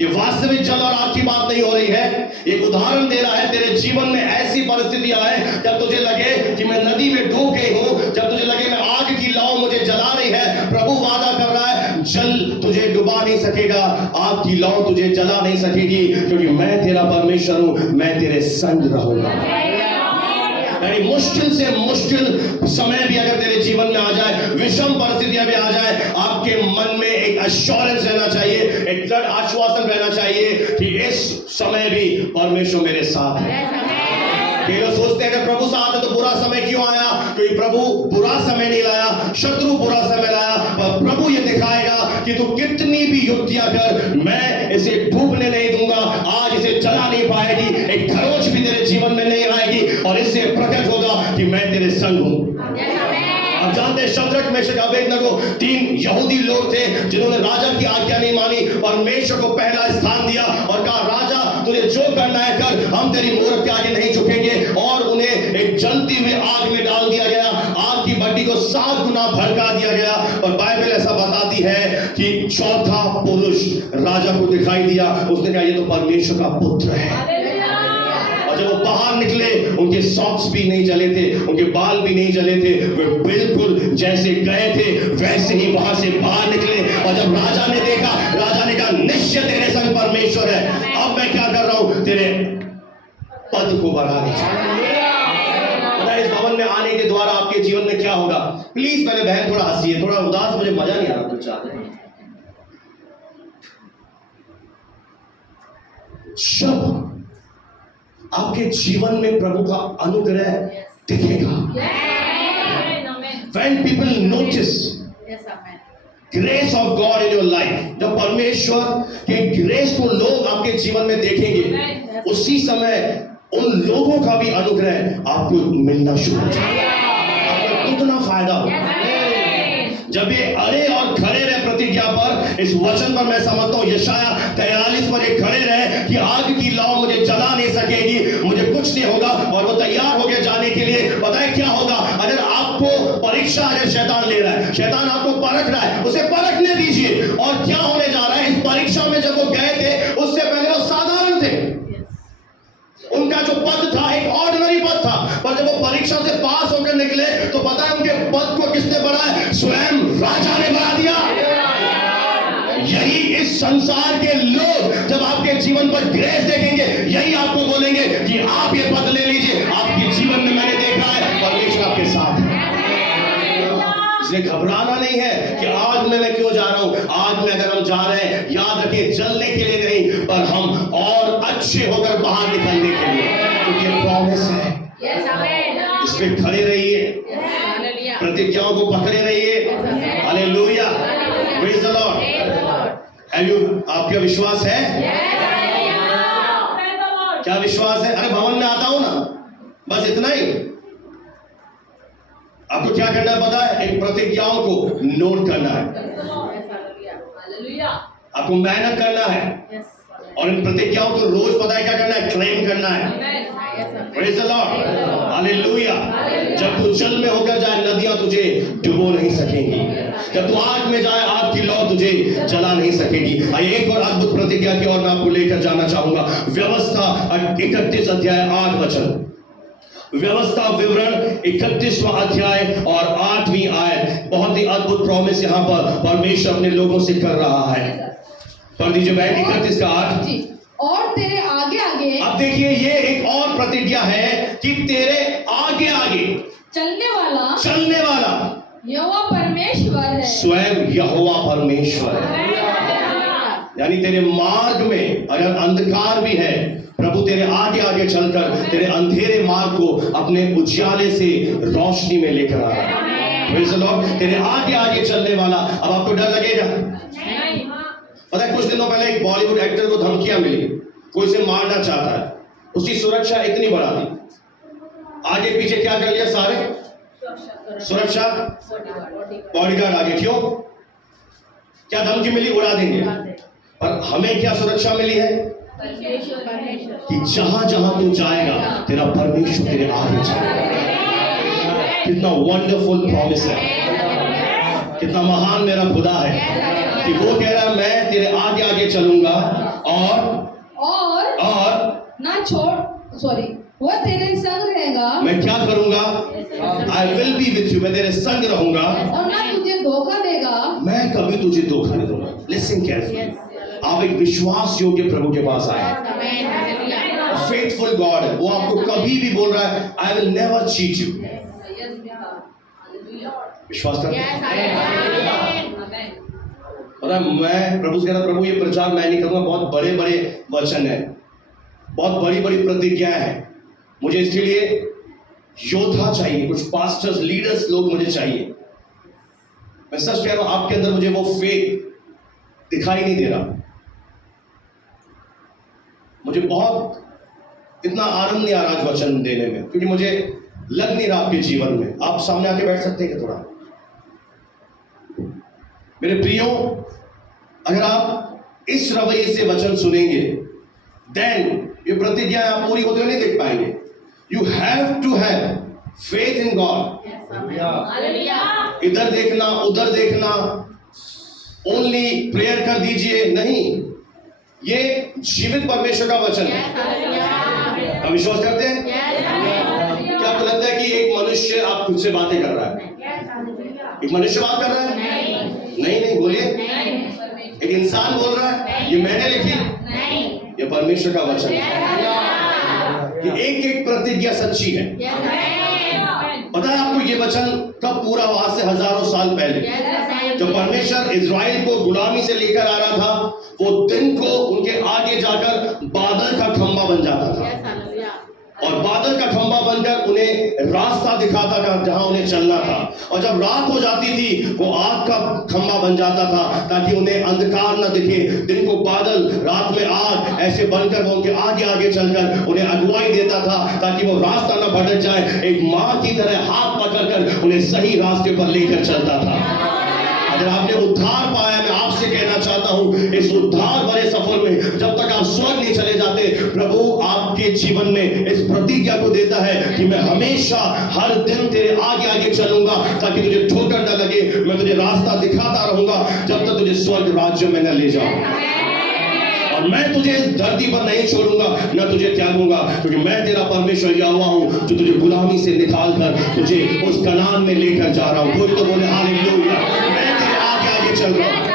ये वास्तविक जल और आग की बात नहीं हो रही है, एक उदाहरण दे रहा है। तेरे जीवन में ऐसी परिस्थितियां हैं जब तुझे लगे कि मैं नदी में डूब गई हूं, जब तुझे लगे मैं आग की लौ मुझे जला रही है, प्रभु वादा कर रहा है, जल तुझे डुबा नहीं सकेगा, आग की लौ तुझे जला नहीं सकेगी, क्योंकि मैं तेरा परमेश्वर हूं, मैं तेरे संग रहूंगा। यानी मुश्किल से मुश्किल समय भी अगर तेरे जीवन में आ जाए, विषम परिस्थितियां भी आ जाए, आपके मन में एक एश्योरेंस रहना चाहिए, एक दृढ़ आश्वासन रहना चाहिए कि इस समय भी परमेश्वर मेरे साथ है। कई लोग सोचते हैं कि प्रभु साथ है तो बुरा समय क्यों आया? क्योंकि प्रभु बुरा समय नहीं लाया, शत्रु बुरा समय लाया, पर प्रभु ये दिखाएगा कि तू कितनी भी युक्तियां कर, मैं इसे डूबने नहीं दूंगा, आज इसे जला नहीं पाएगी, एक खरोच भी तेरे जीवन में नहीं आएगी, और इससे प्रकट होगा कि मैं तेरे संग हूं। आप जानते हैं, शद्रक, मेशक, अबेदनगो 3 यहूदी लोग थे जिन्होंने राजा की आज्ञा नहीं मानी, परमेश्वर को पहला स्थान दिया और कहा, राजा तुझे जो करना है कर, हम तेरी मूरत के आगे नहीं झुकेंगे। और उन्हें एक जलती हुई आग में डाल दिया गया, आग की भट्टी को 7 गुना भड़का दिया गया। और बाइबल ऐसा बताती है कि चौथा पुरुष राजा को दिखाई दिया, उसने कहा, ये तो परमेश्वर का पुत्र है। और जब वो बाहर निकले, उनके सॉक्स भी नहीं जले थे, उनके बाल भी नहीं जले थे, वे बिल्कुल जैसे गए थे वैसे ही वहां से बाहर निकले। और जब राजा ने देखा, राजा ने कहा, निश्चय तेरे संग परमेश्वर है, अब मैं क्या कर रहा हूं, तेरे पद को बढ़ा दीजिए। इस भवन में आने के द्वारा आपके जीवन में क्या होगा? प्लीज पहले बहन थोड़ा हंसिए, थोड़ा उदास, मुझे मजा नहीं आ रहा कुछ चाहते हैं। जब आपके जीवन में प्रभु का अनुग्रह दिखेगा, when people notice grace of God in your life, जब परमेश्वर के ग्रेस को लोग आपके जीवन में देखेंगे, उसी समय उन लोगों का भी अनुग्रह आपको मिलना शुरू हो जाएगा। आपको कितना फायदा होगा जब ये अड़े और खड़े रहे प्रतिज्ञा पर। इस वचन पर मैं समझता हूं, यशायाह 43 पर ये खड़े रहे कि आग की लौ मुझे जला नहीं सकेगी, मुझे कुछ नहीं होगा, और वो तैयार हो गए जाने के लिए। पता है क्या होगा? अगर आपको परीक्षा, अगर शैतान ले रहा है, शैतान आपको परख रहा है, उसे परखने दीजिए। और क्या होने जा रहा है? इस परीक्षा में जब वो गए थे, उससे पहले वो साधारण थे, उनका जो पद था एक ऑर्डिनरी पद था, पर जब वो परीक्षा से पास होकर निकले तो पता है उनके पद को किसने बढ़ाया? स्वयं राजा ने बढ़ा दिया। यही इस संसार के लोग जब आपके जीवन पर ग्रेस देखेंगे, यही आपको बोलेंगे कि आप ये पद ले लीजिए, आपके जीवन में मैंने देखा है परमेश्वर आपके साथ है। इसलिए घबराना नहीं है कि आग में मैं क्यों जा रहा हूं। आग में अगर हम जा रहे हैं, याद रखिए, जलने के लिए नहीं, पर हम और अच्छे होकर बाहर निकलने के लिए, क्योंकि ये प्रॉमिस है। इस पे खड़े रहिए, प्रतिज्ञाओं को पकड़े रहिए। Hallelujah, praise the Lord. आपका विश्वास है? क्या विश्वास है? अरे भवन में आता हूं ना, बस इतना ही। आपको क्या करना है पता है? इन प्रतिज्ञाओं को नोट करना है, आपको मेहनत करना है और इन प्रतिज्ञाओं को रोज पता है क्या करना है? क्लेम करना है। Praise the lord, hallelujah. जब तू जल में होकर जाए, नदियां तुझे डुबो नहीं सकेंगी। जब तू आग में जाए, आग की लौ तुझे जला नहीं सकेगी। आइए एक और अद्भुत प्रतिज्ञा की ओर मैं आपको लेकर जाना चाहूंगा। व्यवस्था 31 अध्याय 8 वचन। व्यवस्था विवरण 31वां अध्याय और 8वीं आयत। बहुत ही अद्भुत प्रॉमिस यहाँ पर परमेश्वर अपने लोगों से कर रहा है। पढ़ दीजिए बहन 31 का 8। और तेरे आगे आगे, अब देखिए ये एक और प्रतिज्ञा है कि तेरे आगे आगे चलने वाला यहोवा परमेश्वर है। स्वयं यहोवा परमेश्वर है। यानी तेरे मार्ग में अगर अंधकार भी है, प्रभु तेरे आगे आगे चलकर तेरे अंधेरे मार्ग को अपने उजाले से रोशनी में लेकर आ रहा है। Praise the Lord. तेरे आगे आगे चलने वाला। अब आपको डर लगेगा? पता है कुछ दिनों पहले एक बॉलीवुड एक्टर को धमकियां मिली, कोई इसे मारना चाहता है। उसकी सुरक्षा इतनी बढ़ा दी, आगे पीछे क्या कर लिया? सारे सुरक्षा बॉडीगार्ड आगे। क्यों? क्या धमकी मिली? उड़ा देंगे। पर हमें क्या सुरक्षा मिली है? कि जहां जहां तू जाएगा तेरा परमेश्वर तेरे आगे जाएगा। कितना वंडरफुल प्रॉमिस है, कितना महान मेरा खुदा है कि वो कह रहा है मैं तेरे आगे आगे चलूंगा और ना छोड़, सॉरी, वो तेरे संग रहेगा। मैं क्या करूंगा? I will be with you. मैं तेरे संग रहूंगा और ना तुझे धोखा देगा। मैं कभी तुझे धोखा नहीं दूंगा। Listen carefully. आप एक विश्वास योग्य प्रभु के पास आए, फेथफुल गॉड है। वो आपको कभी भी बोल रहा है I will never cheat you. विश्वास करते हैं? और मैं प्रभु से कहता, प्रभु ये प्रचार मैं नहीं करूंगा, बहुत बड़े बड़े वचन है, बहुत बड़ी बड़ी प्रतिज्ञाएं हैं, मुझे इसके लिए योद्धा चाहिए, कुछ पास्टर्स लीडर्स लोग मुझे चाहिए। मैं सच कह रहा हूं आपके अंदर मुझे वो फेथ दिखाई नहीं दे रहा। मुझे बहुत इतना आनंद नहीं आ रहा आज वचन देने में, क्योंकि मुझे लग नहीं रहा आपके जीवन में। आप सामने आके बैठ सकते हैं थोड़ा? मेरे प्रियो, अगर आप इस रवैये से वचन सुनेंगे, देन ये प्रतिज्ञा आप पूरी होते हुए नहीं देख पाएंगे। You have to have faith in God. इधर देखना उधर देखना, ओनली प्रेयर कर दीजिए, नहीं, ये जीवित परमेश्वर का वचन है। आप विश्वास करते हैं? क्या आपको लगता है कि एक मनुष्य आप खुद से बातें कर रहा है? एक मनुष्य बात कर रहा है? नहीं, बोलिए। एक इंसान बोल रहा है? ये मैंने लिखी? ये परमेश्वर का वचन है। ये एक एक प्रतिज्ञा सच्ची है। पता है आपको ये वचन कब पूरा हुआ? आज से हजारों साल पहले, जब परमेश्वर इज़राइल को गुलामी से लेकर आ रहा था, वो दिन को उनके आगे जाकर बादल का खंबा बन जाता था और बादल का खंबा बनकर उन्हें रास्ता दिखाता था जहां उन्हें चलना था। और जब रात हो जाती थी वो आग का खंबा बन जाता था ताकि उन्हें अंधकार न दिखे। दिन को बादल, रात में आग, ऐसे बनकर वो उनके आगे आगे चलकर उन्हें अगुवाई देता था ताकि वो रास्ता न भटक जाए। एक माँ की तरह हाथ पकड़कर उन्हें सही रास्ते पर लेकर चलता था। अगर आपने उद्धार पाया, मैं आपसे कहना चाहता हूं, इस उद्धार भरे सफर में जब तक आप स्वर्ग नहीं चले जाते, प्रभु आपके जीवन में इस प्रतिज्ञा को देता है कि मैं हमेशा हर दिन तेरे आगे आगे चलूंगा ताकि तुझे ठोकर न लगे। मैं तुझे रास्ता दिखाता रहूंगा जब तक तुझे स्वर्ग राज्य में न ले जाऊं। और मैं तुझे इस धरती पर नहीं छोड़ूंगा, न तुझे त्यागूंगा, क्योंकि मैं तेरा परमेश्वर यहोवा हूं जो तुझे गुलामी से निकाल कर तुझे उस कनान में लेकर जा रहा हूं। कोई तो बोले हालेलुया। मैं तेरे आगे आगे चल रहा हूं।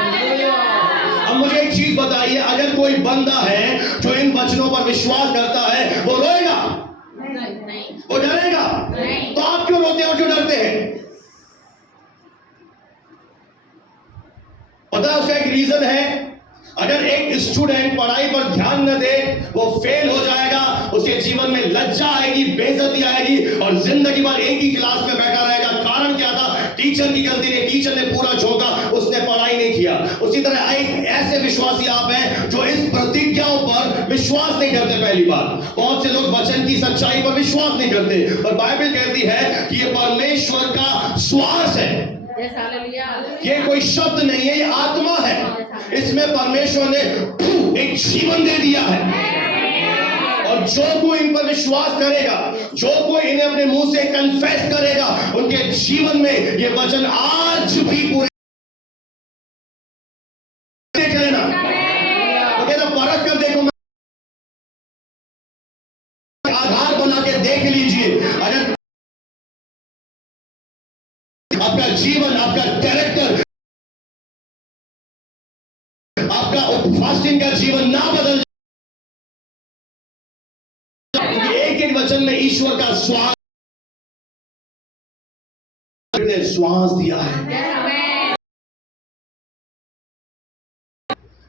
अब मुझे एक चीज बताइए, अगर कोई बंदा है जो इन वचनों पर विश्वास करता है, वो रोएगा? वो डरेगा? तो आप क्यों रोते हो, क्यों डरते हैं? पता है उसका एक रीजन है। अगर एक स्टूडेंट पढ़ाई पर ध्यान न दे, वो फेल हो जाएगा, उसके जीवन में लज्जा आएगी, बेइज्जती आएगी और जिंदगी भर एक ही क्लास में बैठा रहेगा। कारण क्या था? टीचर की गलती नहीं, टीचर ने पूरा झोंका, उसने पढ़ाई नहीं किया। उसी तरह एक ऐसे विश्वासी आप हैं जो इस प्रतिज्ञाओं पर विश्वास नहीं करते। पहली बात, बहुत से लोग वचन की सच्चाई पर विश्वास नहीं करते, पर बाइबल कहती है कि ये परमेश्वर का श्वास है। ये कोई शब्द नहीं है, ये आत्मा है। इसमें परमेश्वर ने एक जीवन दे दिया है। और जो कोई इन पर विश्वास करेगा, जो कोई इन्हें अपने मुंह से कन्फेस करेगा, उनके जीवन में ये वचन आज भी पूरे। देख लेना, तो कहता परख कर देखो, आधार बना के देख लीजिए। अगर आपका जीवन, आपका कैरेक्टर, आपका फास्टिंग का जीवन ना बदल, एक एक वचन में ईश्वर का श्वास ने श्वास दिया है।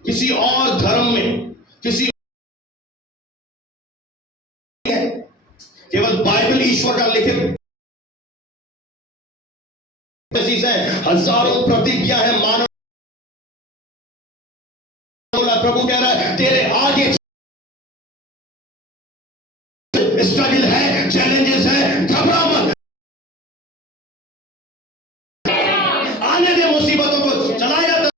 किसी और धर्म में, किसी केवल बाइबल ईश्वर का लिखित है। हजारों प्रतिज्ञा है। मानव प्रभु कह रहा है तेरे आगे स्ट्रगल है, चैलेंजेस है, घबरा मत। आने दे मुसीबतों को, चलाएगा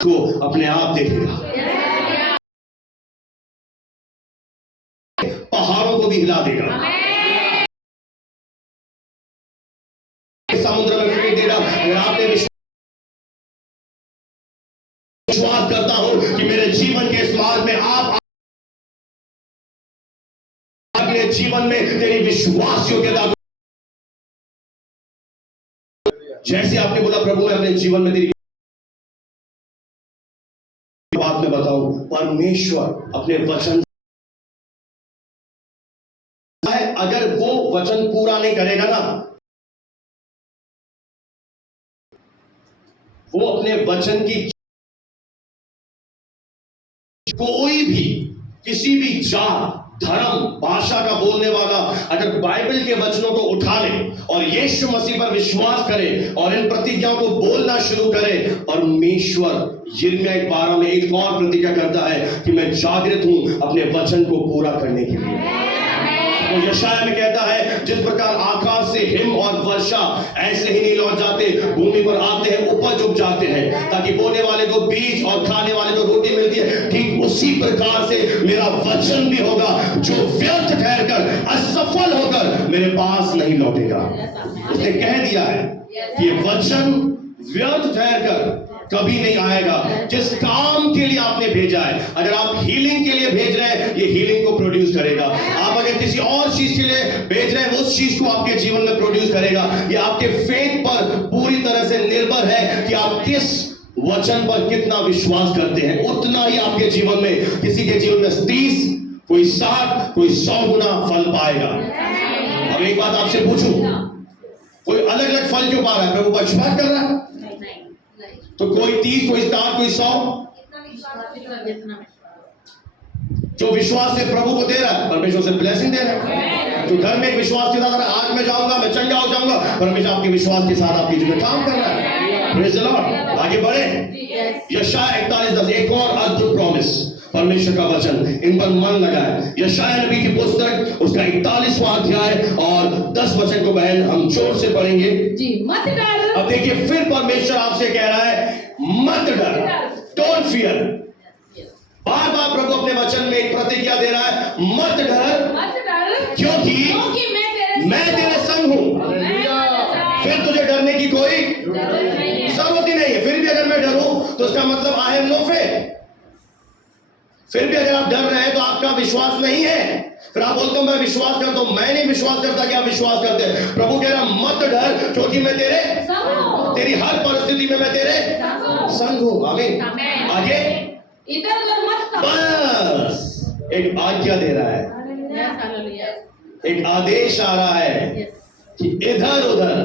तो अपने आप देखेगा। पहाड़ों को भी हिला देगा, समुद्र में फेंक देगा। अगर आपने विश्वास करता हूं कि मेरे जीवन के इस मार्ग में आप अपने जीवन में तेरी विश्वास योग्यता, जैसे आपने बोला प्रभु मैं अपने जीवन में तेरी बात में बताऊं, परमेश्वर अपने वचन, अगर वो वचन पूरा नहीं करेगा ना, वो अपने वचन की कोई भी, किसी भी जात, धर्म, भाषा का बोलने वाला अगर बाइबल के वचनों को उठा ले और यीशु मसीह पर विश्वास करे और इन प्रतिज्ञाओं को बोलना शुरू करे, परमेश्वर यिर्मयाह 12 में एक और प्रतिज्ञा करता है कि मैं जागृत हूं अपने वचन को पूरा करने के लिए। तो यशायाह में कहता है जिस प्रकार आकाश से हिम और वर्षा ऐसे ही नहीं लौट जाते, भूमि पर आते हैं, उपज उग जाते हैं, ताकि बोने वाले को बीज और खाने वाले को रोटी मिलती है, ठीक उसी प्रकार से मेरा वचन भी होगा जो व्यर्थ ठहरकर, असफल होकर मेरे पास नहीं लौटेगा। उसने कह दिया है कि ये वचन व्यर्थ ठहरकर कभी नहीं आएगा। जिस काम के लिए आपने भेजा है, अगर आप हीलिंग के लिए भेज रहे हैं, ये हीलिंग को प्रोड्यूस करेगा। आप अगर किसी और चीज के लिए भेज रहे हैं, उस चीज को आपके जीवन में प्रोड्यूस करेगा। ये आपके फेथ पर पूरी तरह से निर्भर है कि आप किस वचन पर कितना विश्वास करते हैं। उतना ही आपके जीवन में, किसी के जीवन में 30, कोई 60, कोई 100 गुना फल पाएगा। अब एक बात आपसे पूछूं, कोई अलग अलग फल क्यों पा रहा है? प्रभु पर विश्वास कर रहा है तो कोई 30, कोई 60, कोई 100। जो विश्वास से प्रभु को दे रहा है, परमेश्वर से ब्लेसिंग दे रहा है। तो घर में एक विश्वास के साथ आज मैं जाऊंगा, मैं चंगा हो जाऊंगा, परमेश्वर आपके विश्वास के साथ आपकी जिंदगी काम कर रहा है। Praise the Lord. आगे बढ़े। यशायाह 41:10 एक और अद्भुत प्रॉमिस, परमेश्वर का वचन इन पर मन लगाए। यशायाह नबी की पुस्तक उसका 41वां अध्याय और 10 वचन को बहन हम जोर से पढ़ेंगे जी। मत डर। अब देखिए फिर परमेश्वर आपसे कह रहा है मत डर, डोंट फियर। बार बार प्रभु अपने वचन में एक प्रतिज्ञा दे रहा है, मत डर, क्योंकि मैं तेरे संग हूं। फिर तुझे डरने की कोई जरूरत ही नहीं है। फिर भी अगर मैं डरूं तो उसका मतलब आई हैव नो फेथ। फिर भी अगर आप डर रहे हैं तो आपका विश्वास नहीं है। फिर आप बोलते हो मैं विश्वास करता हूं, मैं नहीं विश्वास करता कि आप विश्वास करते हैं। प्रभु कह रहा मत डर, क्योंकि मैं तेरी हर परिस्थिति में मैं तेरे संग हूं। आमीन। आगे इधर उधर मत, बस एक आज्ञा दे रहा है, एक आदेश आ रहा है कि इधर उधर।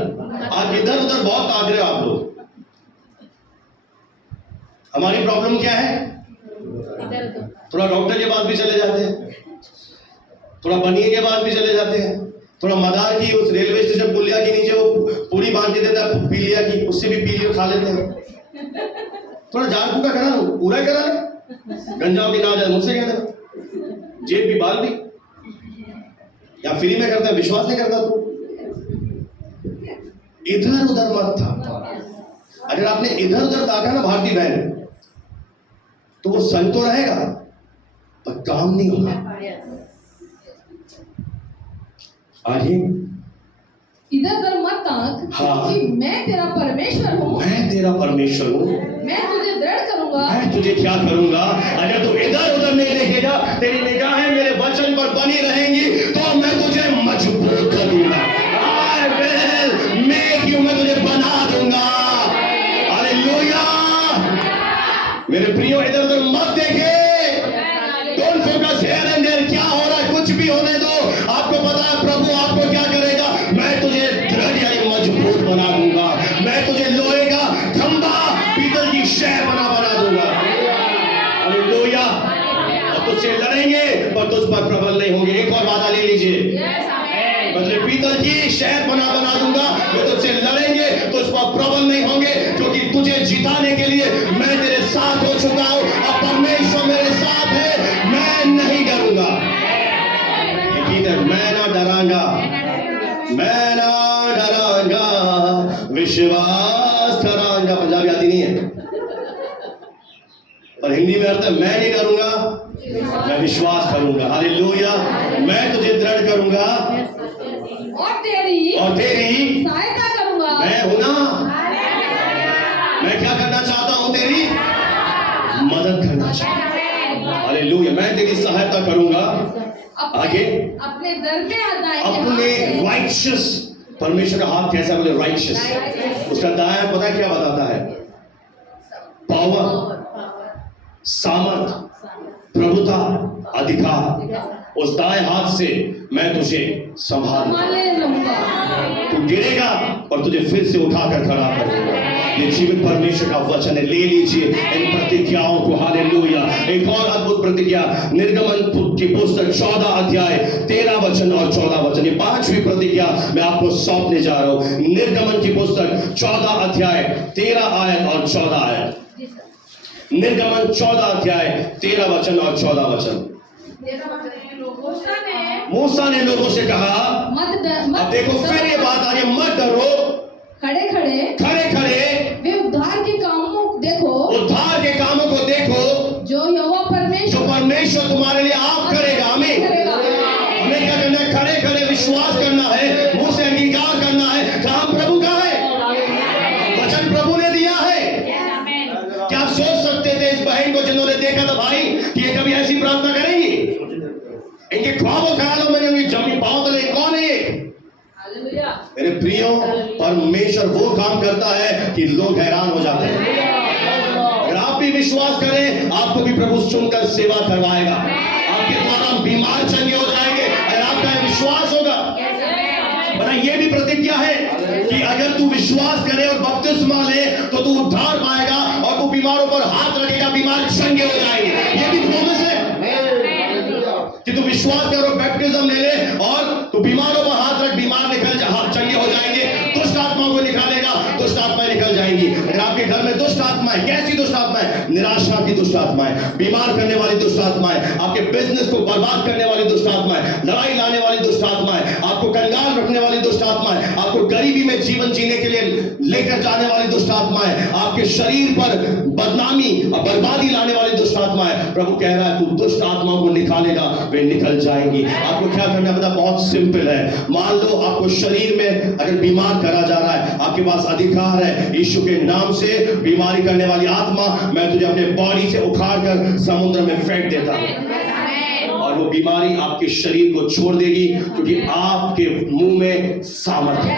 आज इधर उधर बहुत आग रहे हो आप लोग। हमारी प्रॉब्लम क्या है? थोड़ा डॉक्टर के पास भी चले जाते हैं, थोड़ा बनिए के पास भी चले जाते हैं, थोड़ा मदार की उस रेलवे स्टेशन पुलिया के नीचे वो पूरी बांध के देता है पीलिया की, उससे भी पीलिया खा लेते हैं। थोड़ा झाड़ फूका करा लो, पूरा ही करा ले, गंजाओं की ना जाए मुझसे कह देना, जेब भी बाल भी, या फ्री में करता है, विश्वास नहीं करता तू, इधर उधर मत था। अगर आपने इधर उधर ताका ना भारतीय बहन, तो वो संग तो रहेगा पर काम नहीं होगा। आगे इधर उधर मत ताक, हाँ। कि मैं तेरा परमेश्वर हूँ, मैं तेरा परमेश्वर हूँ, मैं तुझे दृढ़ करूंगा, मैं तुझे क्या करूंगा। अगर तू इधर उधर नहीं देखेगा, तेरी निगाहें मेरे वचन पर बनी रहेंगी, तो मैं तुझे मजबूत कर दूंगा। I will make you, मैं तुझे बना दूंगा। हालेलुया। मेरे प्रियो, इधर उधर मत देखे, don't focus here and there, क्या हो रहा है कुछ भी होने दो। आपको पता है प्रभु आपको क्या करेगा, मैं तुझे दृढ़ यानी मजबूत बना दूंगा, मैं तुझे लोहे का खंभा पीतल की शह बना दूंगा। हालेलुया। और तुझसे लड़ेंगे पर तुझ पर प्रबल नहीं होंगे। एक और वादा ले लीजिए, मतलब पीतल की शहर बना दूंगा, वो तुझसे लड़ेंगे तुझ पर प्रबल नहीं होंगे, क्योंकि तुझे जिताने के लिए मैं तेरे साथ हो चुका हूं, और परमेश्वर मेरे साथ है, मैं नहीं डरूंगा। मैं ना डरांगा, मैं ना डरांगा, विश्वास करांगा। पंजाबी आती नहीं है, पर हिंदी में अर्थ है मैं नहीं डरूंगा, मैं विश्वास करूंगा। हालेलुया। मैं तुझे दृढ़ करूंगा और तेरी सहायता करूंगा। मैं हूं ना, मैं क्या करना चाहता हूं, तेरी मदद करना चाहता हूं। हालेलुया। मैं तेरी सहायता करूंगा। आगे अपने दर में अपने राइचियस, परमेश्वर का हाथ कैसा बोले, राइचियस। उसका दाया पता है क्या बताता है, पावर, सामर्थ, प्रभुता, अधिकार। उस दाएं हाथ से मैं तुझे संभाल लूंगा, तू गिरेगा पर तुझे फिर से उठाकर खड़ा करूंगा। ये जीवित परमेश्वर का वचन है, ले लीजिए इन प्रतिज्ञाओं को। हालेलुया। एक और अद्भुत प्रतिज्ञा, निर्गमन की पुस्तक 14 अध्याय 13 वचन और 14 वचन, ये 5वीं प्रतिज्ञा मैं आपको सौंपने जा रहा हूं। निर्गमन की पुस्तक 14 अध्याय 13 आयत और 14 आयत। निर्गमन 14 अध्याय 13 वचन और 14 वचन। मूसा ने लोगों से कहा, अब देखो फिर ये बात आ रही है, मत डरो, खड़े खड़े वे उद्धार के कामों को देखो, जो यहोवा परमेश्वर तुम्हारे लिए आप करेगा। हमें क्या करना है, खड़े खड़े विश्वास करना है, मुंह से अंगीकार करना है। काम प्रभु का है, वचन प्रभु ने दिया है। क्या आप सोच सकते थे इस बहन को जिन्होंने देखा था भाई कि ये कभी ऐसी प्रार्थना करेंगी, इनके ख्वाबों ख्यालों में होंगी, जमी पांव तले, कौन है ये? मेरे प्रियो, परमेश्वर वो काम करता है कि लोग हैरान हो जाते हैं। अगर आप भी विश्वास करें, आपको भी प्रभु सुनकर सेवा करवाएगा, आपके द्वारा बीमार चंगे हो जाएंगे, अगर आपका विश्वास होगा। बना ये भी प्रतिज्ञा है कि अगर तू विश्वास करे और बपतिस्मा ले तो तू उद्धार पाएगा, और तू बीमारों पर हाथ रखेगा, बीमार चंगे हो जाएंगे। ये भी प्रॉमिस है कि तू विश्वास कर और बैप्टिज्म ले ले, और तू बीमारों पर हाथ रख, बीमार चंगे हो जाएंगे। दुष्ट आत्माओं को निकालेगा, दुष्ट आत्माएं निकल जाएंगी। अगर आपके घर में दुष्ट आत्माएं, कैसी दुष्ट आत्माएं? निराशा की दुष्ट आत्माएं, बीमार करने वाली दुष्ट आत्माएं, आपके बिजनेस को बर्बाद करने वाली दुष्ट आत्माएं, लड़ाई लाने वाली दुष्ट आत्माएं, आपको कंगाल रखने वाली दुष्ट आत्माएं, आपको गरीबी में जीवन जीने के लिए लेकर जाने वाली दुष्ट आत्माएं, आपके शरीर पर बदनामी और बर्बादी लाने वाली दुष्ट आत्माएं, प्रभु कह रहा है तू दुष्ट आत्माओं को निकालेगा, वे निकल जाएंगी। आपको क्या करना है, बहुत सिंपल है। मान लो आपको शरीर में अगर बीमार करा जा रहा है, आपके पास अधिकार है, यीशु के नाम से बीमारी करने वाली आत्मा मैं तुझे अपने बॉडी से उखाड़ कर समुद्र में फेंक देता हूं, और वो बीमारी आपके शरीर को छोड़ देगी, क्योंकि आपके मुंह में सामर्थ्य है।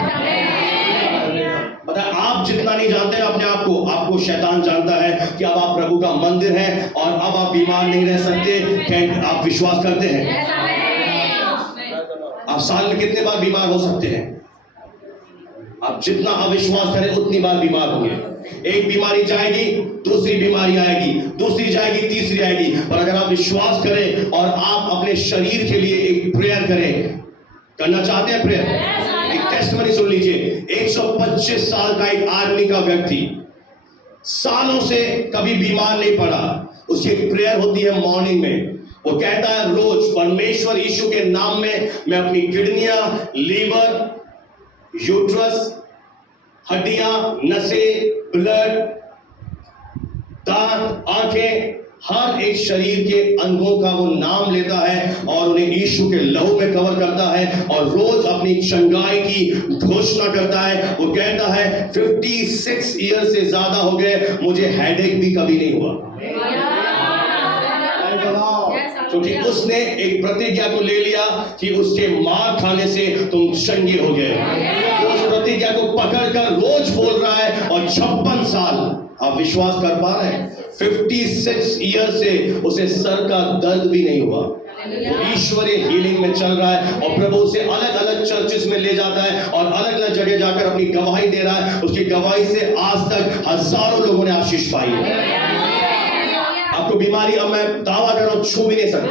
पता है, आप जितना नहीं जानते हैं अपने आप को, आपको शैतान जानता है कि अब आप प्रभु का मंदिर हैं और अब आप बीमार नहीं रह सकते। क्या आप विश्वास करते हैं? आप साल में कितने बार बीमार हो सकते हैं? आप जितना अविश्वास करें उतनी बार बीमार होंगे। एक बीमारी जाएगी, दूसरी बीमारी आएगी, दूसरी जाएगी, तीसरी आएगी। पर अगर आप विश्वास करें और आप अपने शरीर के लिए एक प्रेयर करें, करना चाहते हैं प्रेयर? एक टेस्टमनी सुन लीजिए। 125 साल का एक आर्मी का व्यक्ति सालों से कभी बीमार नहीं पड़ा। उसकी एक प्रेयर होती है मॉर्निंग में, वो कहता है रोज परमेश्वर यीशु के नाम में मैं अपनी किडनियां, लीवर, यूट्रस, हड्डियां, नसें, ब्लड, दांत, आंखें, हर एक शरीर के अंगों का वो नाम लेता है और उन्हें यीशु के लहू में कवर करता है और रोज अपनी चंगाई की घोषणा करता है। वो कहता है 56 ईयर से ज्यादा हो गए, मुझे हेडेक भी कभी नहीं हुआ, क्योंकि उसने एक प्रतिज्ञा को ले लिया कि उसके मार खाने से तुम चंगे हो गए। उस प्रतिज्ञा को पकड़कर रोज बोल रहा है और 56 साल, आप विश्वास कर पा रहे हैं, 56 ईयर से उसे सर का दर्द भी नहीं हुआ। वो ईश्वरीय हीलिंग में चल रहा है और प्रभु उसे अलग अलग चर्चेस में ले जाता है और अलग अलग जगह जाकर अपनी गवाही दे रहा है। उसकी गवाही से आज तक हजारों लोगों ने आशीष पाई है। आपको बीमारी, अब मैं दावा कर रहा हूं, छू भी नहीं सकती।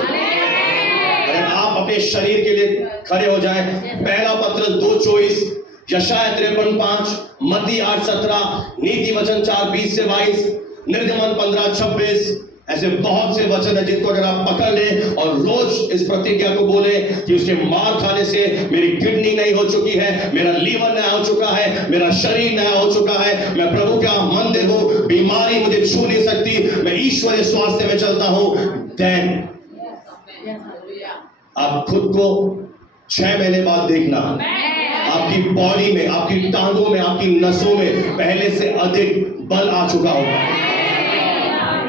अगर आप अपने शरीर के लिए खड़े हो जाएं, पहला पत्र 2:24, यशायाह 53:5, मत्ती 8:17, नीति वचन 4:20 से 22, निर्गमन 15:26, ऐसे बहुत से वचन है जिनको अगर आप पकड़ लें और रोज इस प्रतिज्ञा को बोले कि उसके मार खाने से मेरी किडनी नहीं हो चुकी है, मेरा लीवर नया हो चुका है, मेरा शरीर नया हो चुका है, मैं प्रभु का मंदिर हूं, बीमारी मुझे छू नहीं सकती, मैं ईश्वरीय स्वास्थ्य में चलता हूं, देन आप खुद को 6 महीने बाद देखना, आपकी बॉडी में, आपकी टांगों में, आपकी नसों में पहले से अधिक बल आ चुका होगा।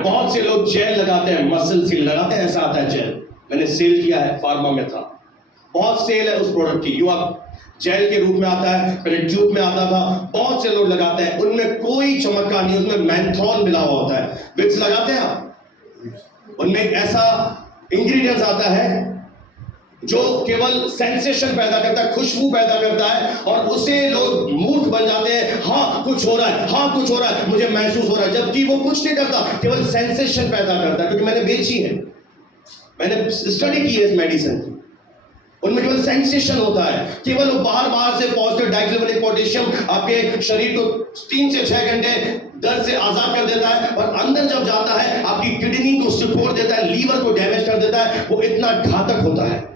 बहुत से लोग जेल लगाते हैं, मसल सील लगाते हैं, ऐसा आता है जेल, मैंने सेल किया है, फार्मा में था, बहुत सेल है उस प्रोडक्ट की, युवा जेल के रूप में आता है, पहले ट्यूब में आता था, बहुत से लोग लगाते हैं, उनमें कोई चमत्कार नहीं, उसमें मेंथॉल मिला हुआ होता है। विक्स लगाते हैं आप, उनमें एक ऐसा इंग्रेडिएंट्स आता है जो केवल सेंसेशन पैदा करता है, खुशबू पैदा करता है और उसे लोग मूर्ख बन जाते हैं। हाँ कुछ हो रहा है, हाँ कुछ हो रहा है, मुझे महसूस हो रहा है, जबकि वो कुछ नहीं करता, केवल सेंसेशन पैदा करता है। क्योंकि मैंने बेची है, मैंने स्टडी की है इस मेडिसिन की, उनमें केवल सेंसेशन होता है, केवल वो बाहर से पॉजिटिव डाइक्लोरोनिक पोटेशियम आपके शरीर को 3 से 6 घंटे दर्द से आजाद कर देता है और अंदर जब जाता है आपकी किडनी को सिकोड़ देता है, लीवर को डैमेज कर देता है, वो इतना घातक होता है।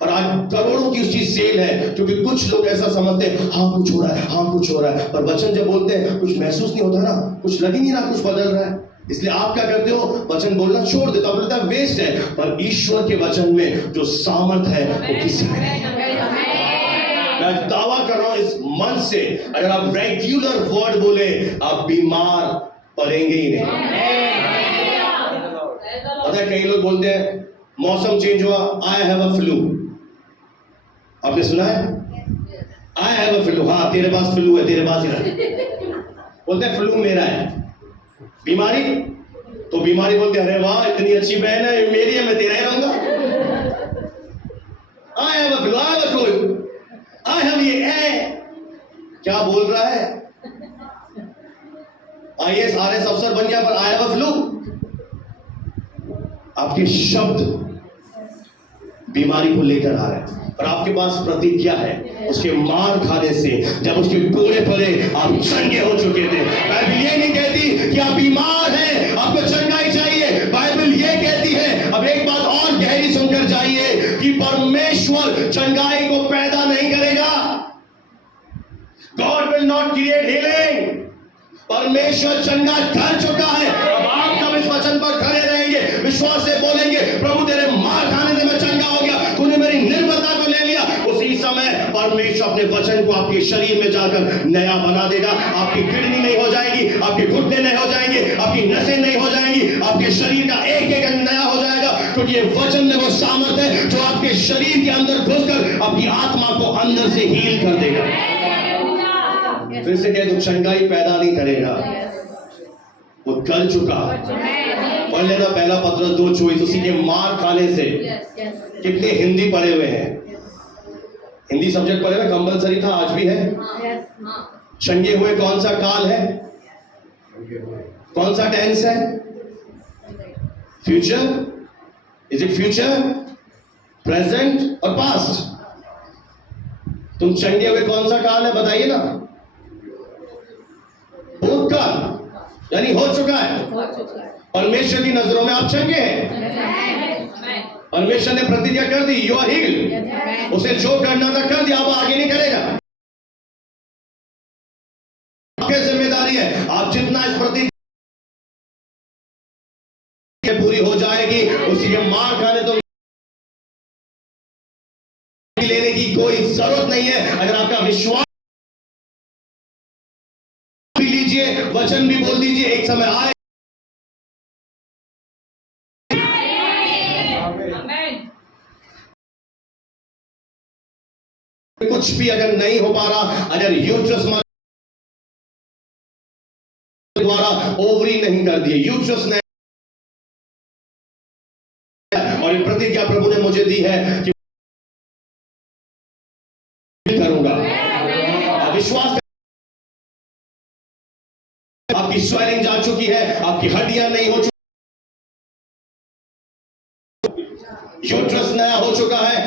और आज करोड़ों की उसकी सेल है, क्योंकि कुछ लोग ऐसा समझते हैं हाँ कुछ हो रहा है, हाँ कुछ हो रहा है, पर वचन जब बोलते हैं कुछ महसूस नहीं होता ना, कुछ लग ही नहीं रहा, कुछ बदल रहा है। इसलिए आप क्या करते हो, वचन बोलना छोड़ देते हो, बोलता है वेस्ट है, पर ईश्वर के वचन में जो सामर्थ है वो किसी में नहीं। मैं दावा कर रहा हूं इस मन से, अगर आप रेगुलर वर्ड बोले आप बीमार पड़ेंगे ही नहीं। पता है कई लोग बोलते हैं मौसम चेंज हुआ, आई हैव अ फ्लू, आपने सुना है आई हैव अ फ्लू, हाँ तेरे पास फ्लू है, तेरे पास ही ना, बोलते हैं फ्लू मेरा है। बीमारी तो बीमारी बोलते हैं अरे वाह इतनी अच्छी बहन है मेरी है, मैं तेरा ही रहूंगा। I have a flu, I have a flu, I have ये है, क्या बोल रहा है, IAS RS अफसर बन गया पर आई हैव अ फ्लू। आपके शब्द बीमारी को लेकर आ रहे हैं, पर आपके पास प्रतिज्ञा है, उसके मार खाने से जब उसके कोड़े पड़े आप चंगे हो चुके थे। बाइबल ये नहीं कहती कि आप बीमार हैं आपको चंगाई चाहिए, बाइबल ये कहती है, अब एक बात और गहरी सुनकर जाइए, कि परमेश्वर चंगाई को पैदा नहीं करेगा। God will not create healing, परमेश्वर चंगा कर चुका है। अब आप जब इस वचन पर खड़े रहेंगे, विश्वास से बोलेंगे प्रभु तेरे मार खाने से मैं चंगा हो गया, तूने मेरी निर्भरता को ले लिया, उसी समय परमेश्वर अपने वचन को आपके शरीर में जाकर नया बना देगा। आपकी किडनी नहीं हो जाएगी, आपके घुटने नहीं हो जाएंगे, आपकी नसें नहीं हो जाएंगी, आपके शरीर का एक एक अंग नया हो जाएगा, क्योंकि ये वचन में वो सामर्थ है जो आपके शरीर के अंदर घुसकर आपकी आत्मा को अंदर से हील कर देगा। फिर से कह दो, चंगाई पैदा नहीं करेगा, वो कर चुका। पढ़ लेना पहला पत्र 2:24, उसी के मार खाने से। कितने हिंदी पढ़े हुए हैं, हिंदी सब्जेक्ट पढ़े हुए, कंपलसरी था, आज भी है। चंगे हुए कौन सा काल है, कौन सा टेंस है, future, is it future, present और पास्ट? तुम चंगे हुए कौन सा काल है बताइए ना, भूतकाल। यानी हो चुका है। परमेश्वर की नजरों में आप चंगे हैं। परमेश्वर ने प्रतिज्ञा कर दी, यू आर हील्ड। उसे जो करना था कर दिया, अब आगे नहीं करेगा। आपकी जिम्मेदारी है, आप जितना इस प्रतिज्ञा पूरी हो जाएगी, उसी के मार खाने तो लेने की कोई जरूरत नहीं है। अगर आपका विश्वास भी लीजिए, वचन भी बोल दीजिए, एक समय आए कुछ भी अगर नहीं हो पा रहा, अगर यूट्रस द्वारा ओवरी नहीं कर दिए, यूट्रस ने, और ये प्रतिज्ञा प्रभु ने मुझे दी है कि करूंगा। आप विश्वास, आपकी स्वेलिंग जा चुकी है, आपकी हड्डियां नहीं हो चुकी, यूट्रस नया हो चुका है,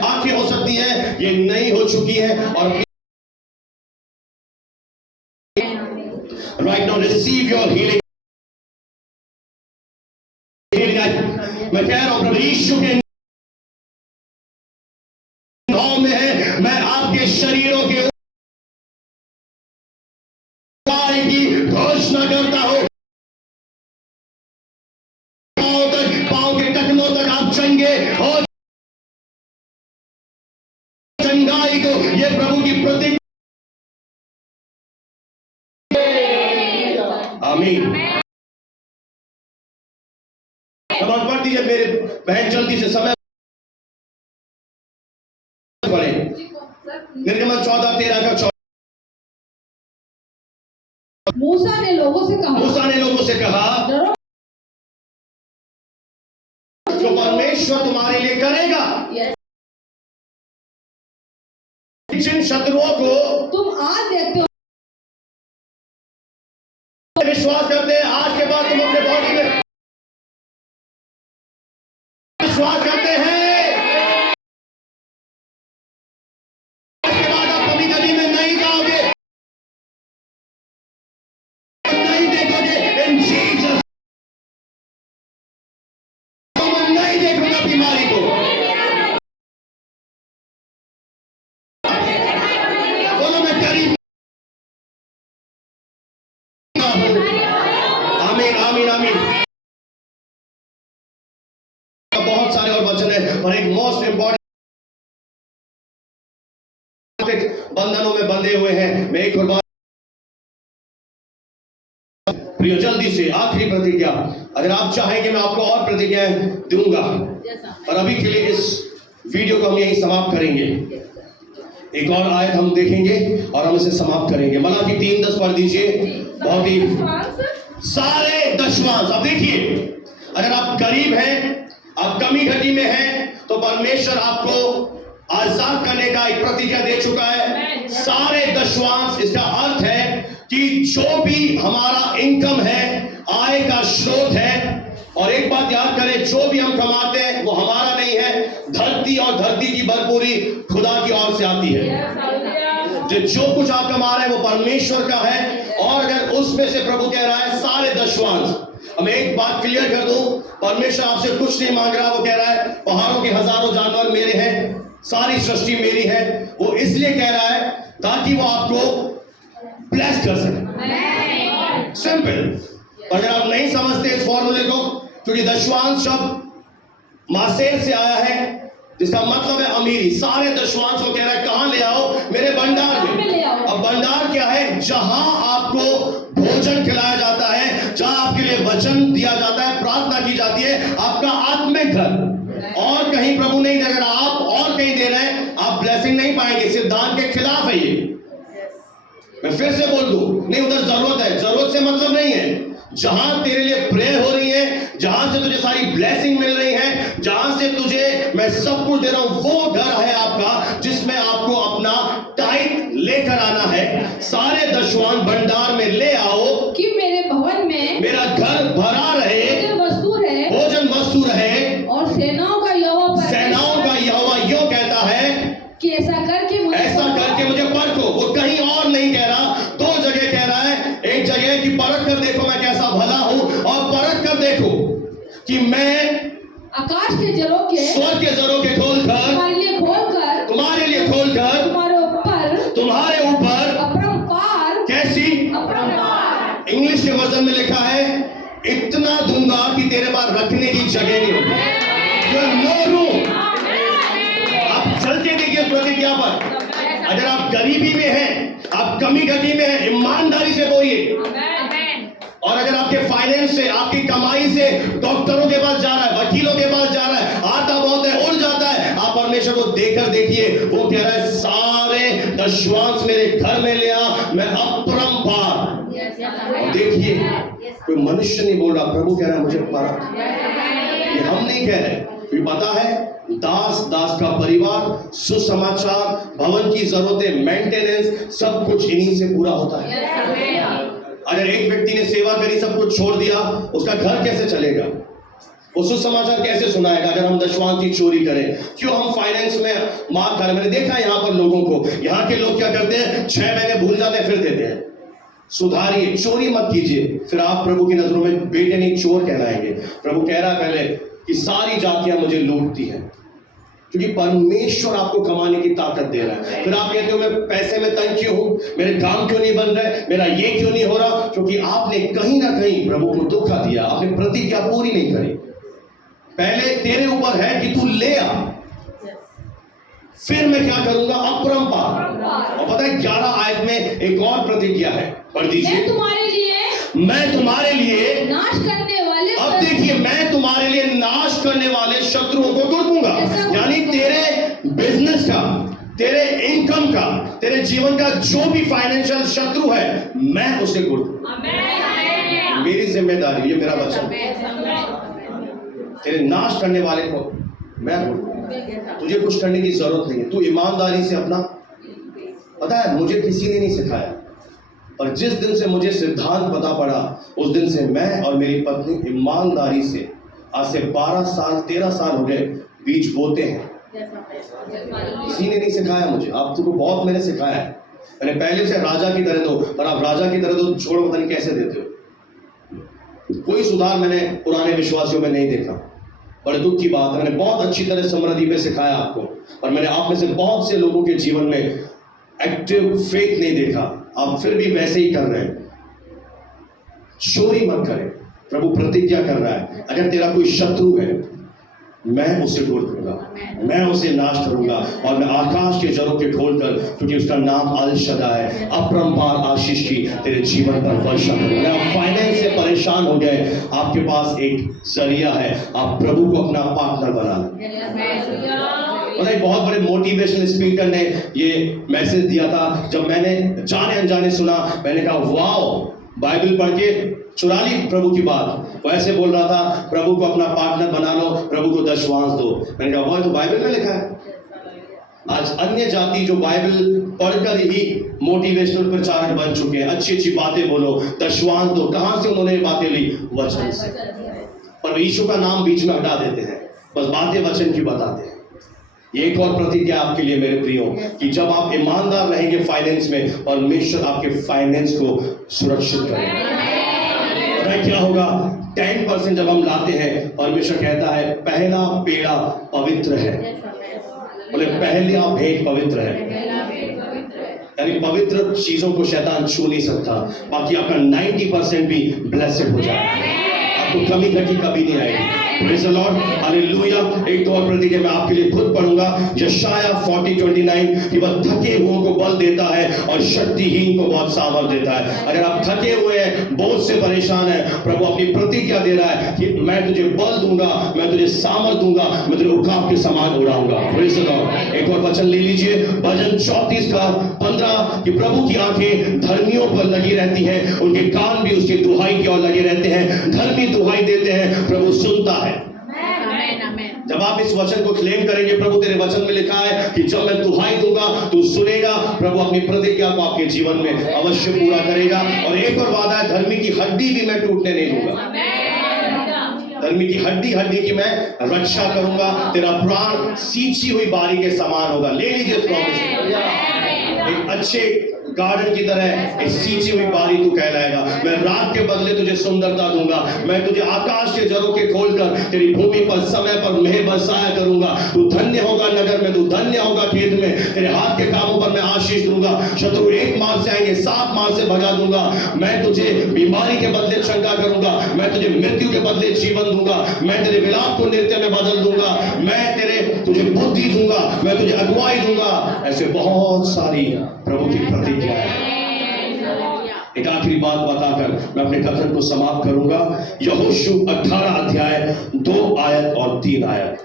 आंखें हो सकती है ये नई हो चुकी है, और right now receive your healing. मैं कह रहा हूं प्रभु यीशु के नाम में है, मैं आपके शरीरों के उपाय की घोषणा करता हूं। पांव के टखनों तक आप चंगे हो, चंगाई को ये प्रभु की प्रतिज्ञा। आमीन। अब आप पढ़ दीजिए मेरे बहन, जल्दी से समय पढ़े। निर्गमन 14:13 का 14। मूसा ने लोगों से कहा डरो, जो परमेश्वर तुम्हारे लिए करेगा, जिन शत्रुओं को तुम आज देखते हो, विश्वास करते हैं, आज के बाद तुम अपने बॉडी में विश्वास करते हैं, आज के बाद आप कभी कभी में नहीं जाओगे, नहीं देखोगे। इन जीसस तुम नहीं देखोगे बीमारी को। बोलो मैं करीब। आमीन आमीन आमीन। बहुत सारे और वचन है, पर एक मोस्ट इंपॉर्टेंट, बंधनों में बंधे हुए हैं। मैं एक और बात प्रिय, जल्दी से आखिरी प्रतिज्ञा, अगर आप चाहें कि मैं आपको और प्रतिज्ञाएं दूंगा, और अभी के लिए इस वीडियो को हम यहीं समाप्त करेंगे। एक और आयत हम देखेंगे और हम इसे समाप्त करेंगे। मलाकी 3:10 पढ़ दीजिए। बहुत ही सारे दशवांश। अब देखिए, अगर आप गरीब हैं, आप कमी घटी में हैं, तो परमेश्वर आपको आजाद करने का एक प्रतिज्ञा दे चुका है। सारे दशवांश, इसका अर्थ है कि जो भी हमारा इनकम है, आय का स्रोत है, और एक बात याद करें, जो भी हम कमाते हैं वो हमारा नहीं है, धरती और धरती की भरपूरी खुदा की ओर से आती है। जो कुछ आप कमा रहे हैं वो परमेश्वर का है, और अगर उसमें से प्रभु कह रहा है सारे दशवांश। अब एक बात क्लियर कर दूं, परमेश्वर आपसे कुछ नहीं मांग रहा। वो कह रहा है पहाड़ों के हजारों जानवर मेरे हैं, सारी सृष्टि मेरी है। वो इसलिए कह रहा है ताकि वो आपको ब्लेस कर सके। सिंपल। अगर आप नहीं समझते इस फॉर्मूले को, क्योंकि दशवांश शब्द मासेर से आया है, जिसका मतलब है अमीरी। सारे दशवांश को कह रहा है कहां ले आओ? मेरे भंडार में। अब भंडार क्या है? जहां आपको भोजन खिलाया जाता है, जहां आपके लिए वचन दिया जाता है, प्रार्थना की जाती है, आपका आत्मिक घर। और कहीं प्रभु नहीं दे रहा, आप और कहीं दे रहे हैं, आप ब्लेसिंग नहीं पाएंगे। सिद्धांत के खिलाफ है ये। मैं फिर से बोल दूं, नहीं उधर जरूरत है, जरूरत से मतलब नहीं है। जहां तेरे लिए प्रेयर हो रही है, जहां से तुझे सारी ब्लेसिंग मिल रही है, जहां से तुझे मैं सब कुछ दे रहा हूं, वो घर है आपका, जिसमें आपको अपना टाइट लेकर आना है। सारे दशवांश भंडार में ले आओ कि मेरे भवन में मेरा घर भरा रहे, भोजन वस्तु रहे। और सेनाओं का यहोवा यूं कहता है कि ऐसा करके मुझे परखो। वो कहीं और नहीं कह रहा, दो जगह कह कि मैं आकाश के जरों के स्वर्ग के जरों के खोलकर तुम्हारे लिए खोलकर तुम्हारे ऊपर अपरंपार कैसी इंग्लिश के वर्जन में लिखा है इतना दूंगा कि तेरे पास रखने की जगह नहीं होगी। No room. आप चलते देखिए प्रतिज्ञा पर। अगर आप गरीबी में हैं, आप कमी घटी में हैं, ईमानदारी से बोलिए। और अगर आपके फाइनेंस से, आपकी कमाई से डॉक्टरों के पास जा रहा है, वकीलों के पास जा रहा है, आता बहुत है, उड़ जाता है, आप परमेश्वर को देखकर देखिए, वो कह रहा है सारे दशवांश मेरे घर में ले आ, मैं अपरंपार। और देखिए कोई मनुष्य नहीं बोल रहा, प्रभु कह रहा है मुझे पता। ये हम नहीं कह रहे, ये पता है दास का परिवार, सुसमाचार, भवन की जरूरतें, मेंटेनेंस, सब कुछ इन्हीं से पूरा होता है। अगर एक व्यक्ति ने सेवा करी, सब कुछ छोड़ दिया, उसका घर कैसे चलेगा? वो सुसमाचार कैसे सुनाएगा अगर हम दशवांश की चोरी करें? क्यों हम फाइनेंस में मार खा रहे? मैंने देखा है यहाँ पर लोगों को, यहाँ के लोग क्या करते हैं, 6 महीने भूल जाते हैं, फिर देते हैं। सुधारिए, चोरी मत कीजिए, फिर आप प्रभु की नजरों में बेटे नहीं चोर कहलाएंगे। प्रभु कह रहा है पहले कि सारी जातियां मुझे लूटती हैं, क्योंकि परमेश्वर आपको कमाने की ताकत दे रहा है। फिर आप कहते हो मैं पैसे में तंग क्यों हूं, मेरे काम क्यों नहीं बन रहे, मेरा ये क्यों नहीं हो रहा? क्योंकि आपने कहीं ना कहीं प्रभु को धोखा दिया, आपने प्रतिज्ञा पूरी नहीं करी। पहले तेरे ऊपर है कि तू ले आ, फिर मैं क्या करूंगा, अपरंपार। और पता है 11 आयत में एक और प्रतिज्ञा है, पढ़ दीजिए। मैं तुम्हारे लिए नाश करने वाले, अब शत्रु- देखिए, मैं तुम्हारे लिए नाश करने वाले शत्रुओं को दूर दूंगा। यानी तेरे बिजनेस का, तेरे इनकम का, तेरे जीवन का जो भी फाइनेंशियल शत्रु है, मैं उसे दूर दूंगा। मेरी जिम्मेदारी, ये मेरा वचन। तेरे नाश करने वाले को मैं दूर दूंगा। तुझे कुछ करने की जरूरत नहीं है, तू ईमानदारी से अपना, पता है मुझे किसी ने नहीं सिखाया, और जिस दिन से मुझे सिद्धांत पता पड़ा, उस दिन से मैं और मेरी पत्नी ईमानदारी से, आज से 12 साल 13 साल हो गए, बीज बोते हैं। किसी ने नहीं सिखाया मुझे, आप तुमको बहुत मैंने सिखाया है। मैंने पहले से राजा की तरह दो, पर आप राजा की तरह दो छोड़ो, पता नहीं कैसे देते हो। कोई सुधार मैंने पुराने विश्वासियों में नहीं देखा। बड़े दुख की बात है, मैंने बहुत अच्छी तरह समृद्धि में सिखाया आपको, और मैंने आप में से बहुत से लोगों के जीवन में एक्टिव फेथ नहीं देखा, आप फिर भी वैसे ही कर रहे हैं। चोरी मत करें, प्रभु प्रतिज्ञा कर रहा है, अगर तेरा कोई शत्रु है, मैं उसे दूर करूंगा, मैं उसे नाश करूंगा, और मैं आकाश के जरों के खोलकर, क्योंकि उसका नाम अल शद्दाई है, अपरंपार आशीष की तेरे जीवन पर वर्षा करूंगा। आप फाइनेंस से परेशान हो गए, आपके पास एक जरिया है, आप प्रभु को अपना पार्टनर बना लें। पता है बहुत बड़े मोटिवेशनल स्पीकर ने ये मैसेज दिया था, जब मैंने जाने अनजाने सुना, मैंने कहा वाओ, बाइबल पढ़ के चुरा ली प्रभु की बात। वो ऐसे बोल रहा था, प्रभु को अपना पार्टनर बना लो, प्रभु को दशवांश दो। मैंने कहा वो तो बाइबल में लिखा है। आज अन्य जाति जो बाइबल पढ़कर ही मोटिवेशनल प्रचारक बन चुके हैं, अच्छी अच्छी बातें बोलो, दशवांश दो, कहां से उन्होंने बातें ली? वचन से। पर यीशु का नाम बीच में हटा देते हैं, बस बातें वचन की बताते हैं। ये एक और प्रतिज्ञा आपके लिए मेरे प्रियो, कि जब आप ईमानदार रहेंगे फाइनेंस में, परमेश्वर आपके फाइनेंस को सुरक्षित करेगा। क्या होगा? 10% जब हम लाते हैं, परमेश्वर कहता है पहला पेड़ा पवित्र है। बोले पहला भेंट पवित्र है, यानी पवित्र चीजों को शैतान छू नहीं सकता। बाकी आपका 90% भी ब्लेस्ड हो जाएगा, आपको कमी घटी कभी नहीं आएगी। Praise the lord, hallelujah. एक तो और प्रतिज्ञा मैं आपके लिए खुद पढ़ूंगा, यशायाह 40:29, कि वह थके हुओं को बल देता है और शक्तिहीन को बहुत सामर्थ देता है। अगर आप थके हुए हैं, बोझ से परेशान है, प्रभु अपनी प्रतिज्ञा दे रहा है कि मैं तुझे बल दूंगा, मैं तुझे सामर्थ दूंगा, मैं तुझे उकाब के समान उड़ाऊंगा। Praise the Lord. एक और वचन ले लीजिए, भजन 34:15, कि प्रभु की आंखें धर्मियों पर लगी रहती हैं, उनके कान भी उसकी दुहाई की ओर लगे रहते हैं। धर्मी दुहाई देते हैं, प्रभु सुनता है। जब आप इस वचन को क्लेम करेंगे, प्रभु तेरे वचन में लिखा है कि जब मैं दुहाई दूंगा तू सुनेगा, प्रभु अपनी प्रतिज्ञा को आपके जीवन में अवश्य पूरा करेगा। और एक और वादा है, धर्मी की हड्डी भी मैं टूटने नहीं दूंगा। धर्मी की हड्डी की मैं रक्षा करूंगा, तेरा प्राण सींची हुई बारी के समान होगा। ले लीजिए प्रॉमिस। एक अच्छे गार्डन की तरह एक सींची हुई बारी तू कहलाएगा। मैं रात के बदले तुझे सुंदरता दूंगा, मैं तुझे आकाश के झरोखे खोलकर तेरी भूमि पर समय पर मेघ बरसाया करूंगा। तू धन्य होगा नगर में, तू धन्य होगा खेत में, तेरे हाथ के कामों पर मैं आशीष दूंगा। शत्रु एक मार से आएंगे, 7 मार से भगा दूंगा। मैं तुझे बीमारी के बदले चंगा करूंगा, मैं तुझे मृत्यु के बदले जीवन दूंगा, मैं तेरे विलाप को नृत्य में बदल दूंगा, मैं तुझे बुद्धि दूंगा, मैं तुझे अगुवाई दूंगा। ऐसे बहुत सारी प्रभु की प्रतिज्ञा है। एक आखिरी बात बताकर मैं अपने कथन को समाप्त करूंगा। यहोशू 18 अध्याय 2 आयत और 3 आयत।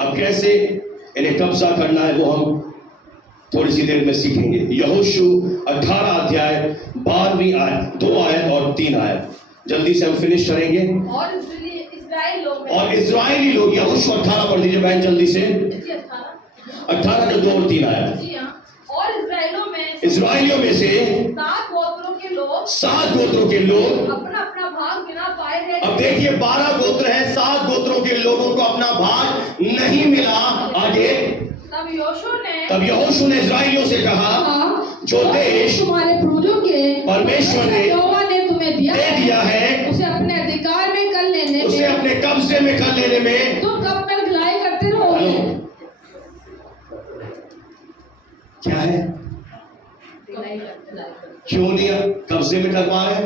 अब कैसे इन्हें कब्जा करना है वो हम थोड़ी सी देर में सीखेंगे। यहोशू 18 अध्याय 12वीं आयत, 2 आयत और 3 आयत। जल्दी से हम फिनिश करेंगे। और इस्राएली लोग, यहोशू 18 पढ़ लीजिए बहन जल्दी से। 18 के 2 और 3 आयत। और इस्राएलियों में से 7 गोत्रों के लोग अपना अपना भाग बिना पाए रहे। अब देखिए 12 गोत्र है, 7 गोत्रों के लोगों को अपना भाग नहीं मिला। आगे तब यहोशू ने इस्राएलियों से कहा, जो देश तुम्हारे पूर्वजों के परमेश्वर ने यहोवा ने तुम्हें दे दिया है, उसे अपने अधिकार में कर लेने, उसे अपने कब्जे में कर लेने में तुम कब तक ढिलाई करते रहोगे? क्या है? क्यों नहीं कब्जे में कर पा रहे?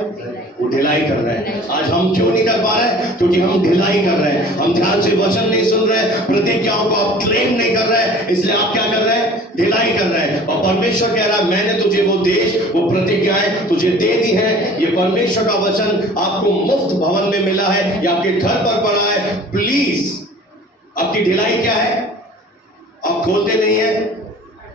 वो ढिलाई कर रहे हैं। आज हम क्यों नहीं कर पा रहे? क्योंकि हम ढिलाई कर रहे हैं, हम ध्यान से वचन नहीं सुन रहे, प्रतिज्ञाओं को आप क्लेम नहीं कर रहे, इसलिए आप क्या कर रहे हैं? ढिलाई कर रहे हैं। और परमेश्वर कह रहा है, मैंने तुझे वो देश, वो प्रतिज्ञाएं तुझे दे दी है। ये परमेश्वर का वचन आपको मुफ्त भवन में मिला है या आपके घर पर पड़ा है। प्लीज, आपकी ढिलाई क्या है? आप खोलते नहीं है,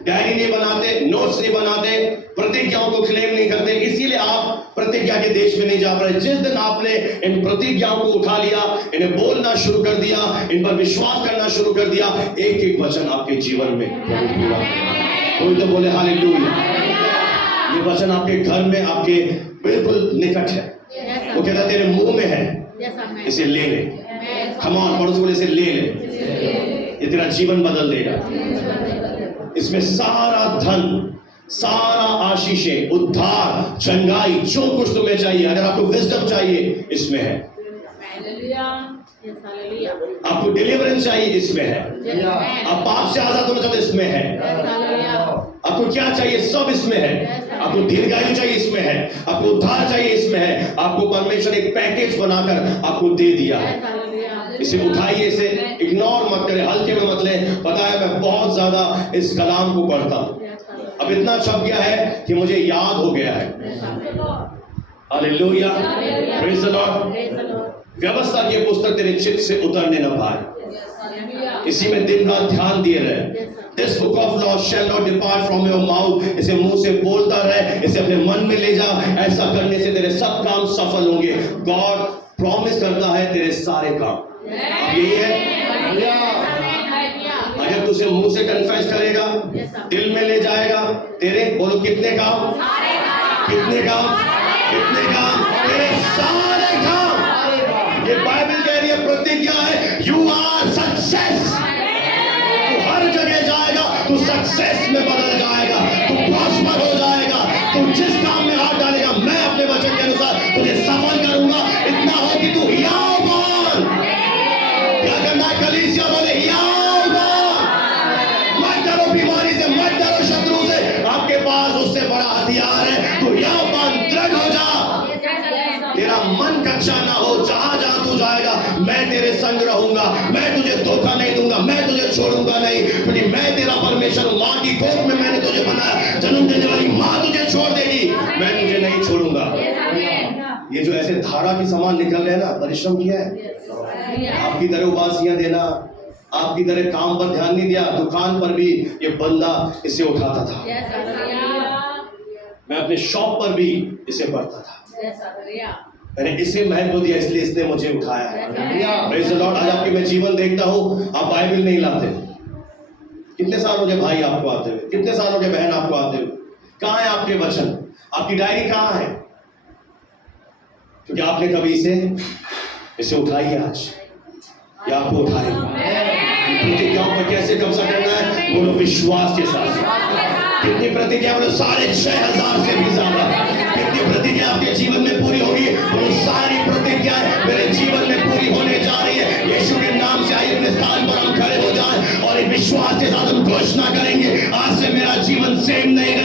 डायरी नहीं बनाते, नोट्स नहीं बनाते, प्रतिज्ञाओं को क्लेम नहीं करते, इसीलिए आप प्रतिज्ञा के देश में नहीं जा पा रहे। जिस दिन आपने इन प्रतिज्ञाओं को उठा लिया, इन्हें बोलना शुरू कर दिया, इन पर विश्वास करना शुरू कर दिया, एक एक वचन आपके जीवन में पूरा। कोई तो बोले हालेलुया। ये वचन आपके घर में, आपके बिल्कुल निकट है। वो कहता है तेरे मुंह में है, इसे ले ले। कम ऑन, पड़ोस बोले इसे ले ले, ये तेरा जीवन बदल देगा। इसमें सारा धन, सारा आशीषें, उद्धार, चंगाई, जो कुछ तुम्हें चाहिए, अगर आपको विजडम चाहिए इसमें है, आपको डिलीवरेंस चाहिए इसमें है, आप पाप से आजाद होना चाहते इसमें है, आपको क्या चाहिए सब इसमें है, आपको दीर्घायु चाहिए इसमें है, आपको उद्धार चाहिए इसमें है। आपको परमेश्वर एक पैकेज बनाकर आपको दे दिया है। इसे उठाइए, इसे इग्नोर मत करें, हल्के में मत लें। पता है मैं बहुत ज्यादा इस कलाम को पढ़ता हूं, अब इतना छप गया है कि मुझे याद हो गया है। Hallelujah, praise the Lord. व्यवस्था की पुस्तक तेरे चित्त से उतरने न पाए, इसी में दिन रात ध्यान दिए रहे। This book of law shall not depart from your mouth, इसे मुंह से बोलता रहे, इसे अपने मन में ले जा। ऐसा करने से तेरे सब काम सफल होंगे। गॉड प्रॉमिस करता है तेरे सारे काम। यही है, अगर तुझे मुंह से कन्फेस करेगा, दिल में ले जाएगा, तेरे बोलो कितने काम, कितने काम, कितने काम, तेरे सारे काम। ये बाइबल कह रही है, प्रतिज्ञा है, यू आर सक्सेस। तू हर जगह जाएगा, तू सक्सेस में बदल जाएगा, तू प्रॉस्पर हो जाएगा। तू जिस काम में हाथ डालेगा, मैं अपने वचन के अनुसार तुझे सफल करूंगा। इतना हो कि तू हियाव बोल। क्या करना है? कलीसिया बोले हियाव बोल। मत डरो बीमारी से, मत डरो शत्रु से, आपके पास उससे बड़ा हथियार है। तू हियाव बोल, दृढ़ हो जा, तेरा मन कच्चा ना हो। जहां जहां तू जाएगा, मैं तेरे संग रहूंगा, मैं तुझे धोखा नहीं दूंगा, मैं तुझे छोड़ूंगा नहीं, क्योंकि मैं तेरा परमेश्वर हूं। मां की गोद में मैंने तुझे बनाया, जन्म देने वाली मां तुझे छोड़ देगी, मैं तुझे नहीं छोड़ूंगा। ये जो ऐसे धारा की समान निकल रहे ना, परिश्रम किया है, आपकी तरह उबासियां देना, आपकी तरह काम पर ध्यान नहीं दिया। दुकान पर भी ये बंदा इसे उठाता था, मैं अपने शॉप पर भी इसे पढ़ता था, मैंने इसे महत्व दिया, इसलिए इसने मुझे उठाया है। Praise the Lord. आज आपके मैं जीवन देखता हूं, आप बाइबल नहीं लाते। कितने साल हो गए भाई आपको आते हुए, कितने साल हो गए बहन आपको आते हुए? कहां है आपके वचन, आपकी डायरी कहां है? क्योंकि आपने कभी इसे उठाई आज, या आपको उठाएगी। प्रतिज्ञाओं पर कैसे कब्जा करना है? बोलो विश्वास के साथ। कितनी प्रतिज्ञा बोलो 6,500 से भी ज्यादा। कितनी प्रतिज्ञा आपके जीवन में पूरी होगी, वो सारी प्रतिज्ञाएं मेरे जीवन में पूरी होने जा रही है। यीशु के नाम से आइए अपने स्थान पर हम खड़े हो जाएं और एक विश्वास के साथ हम घोषणा करेंगे, आज से मेरा जीवन सेम नहीं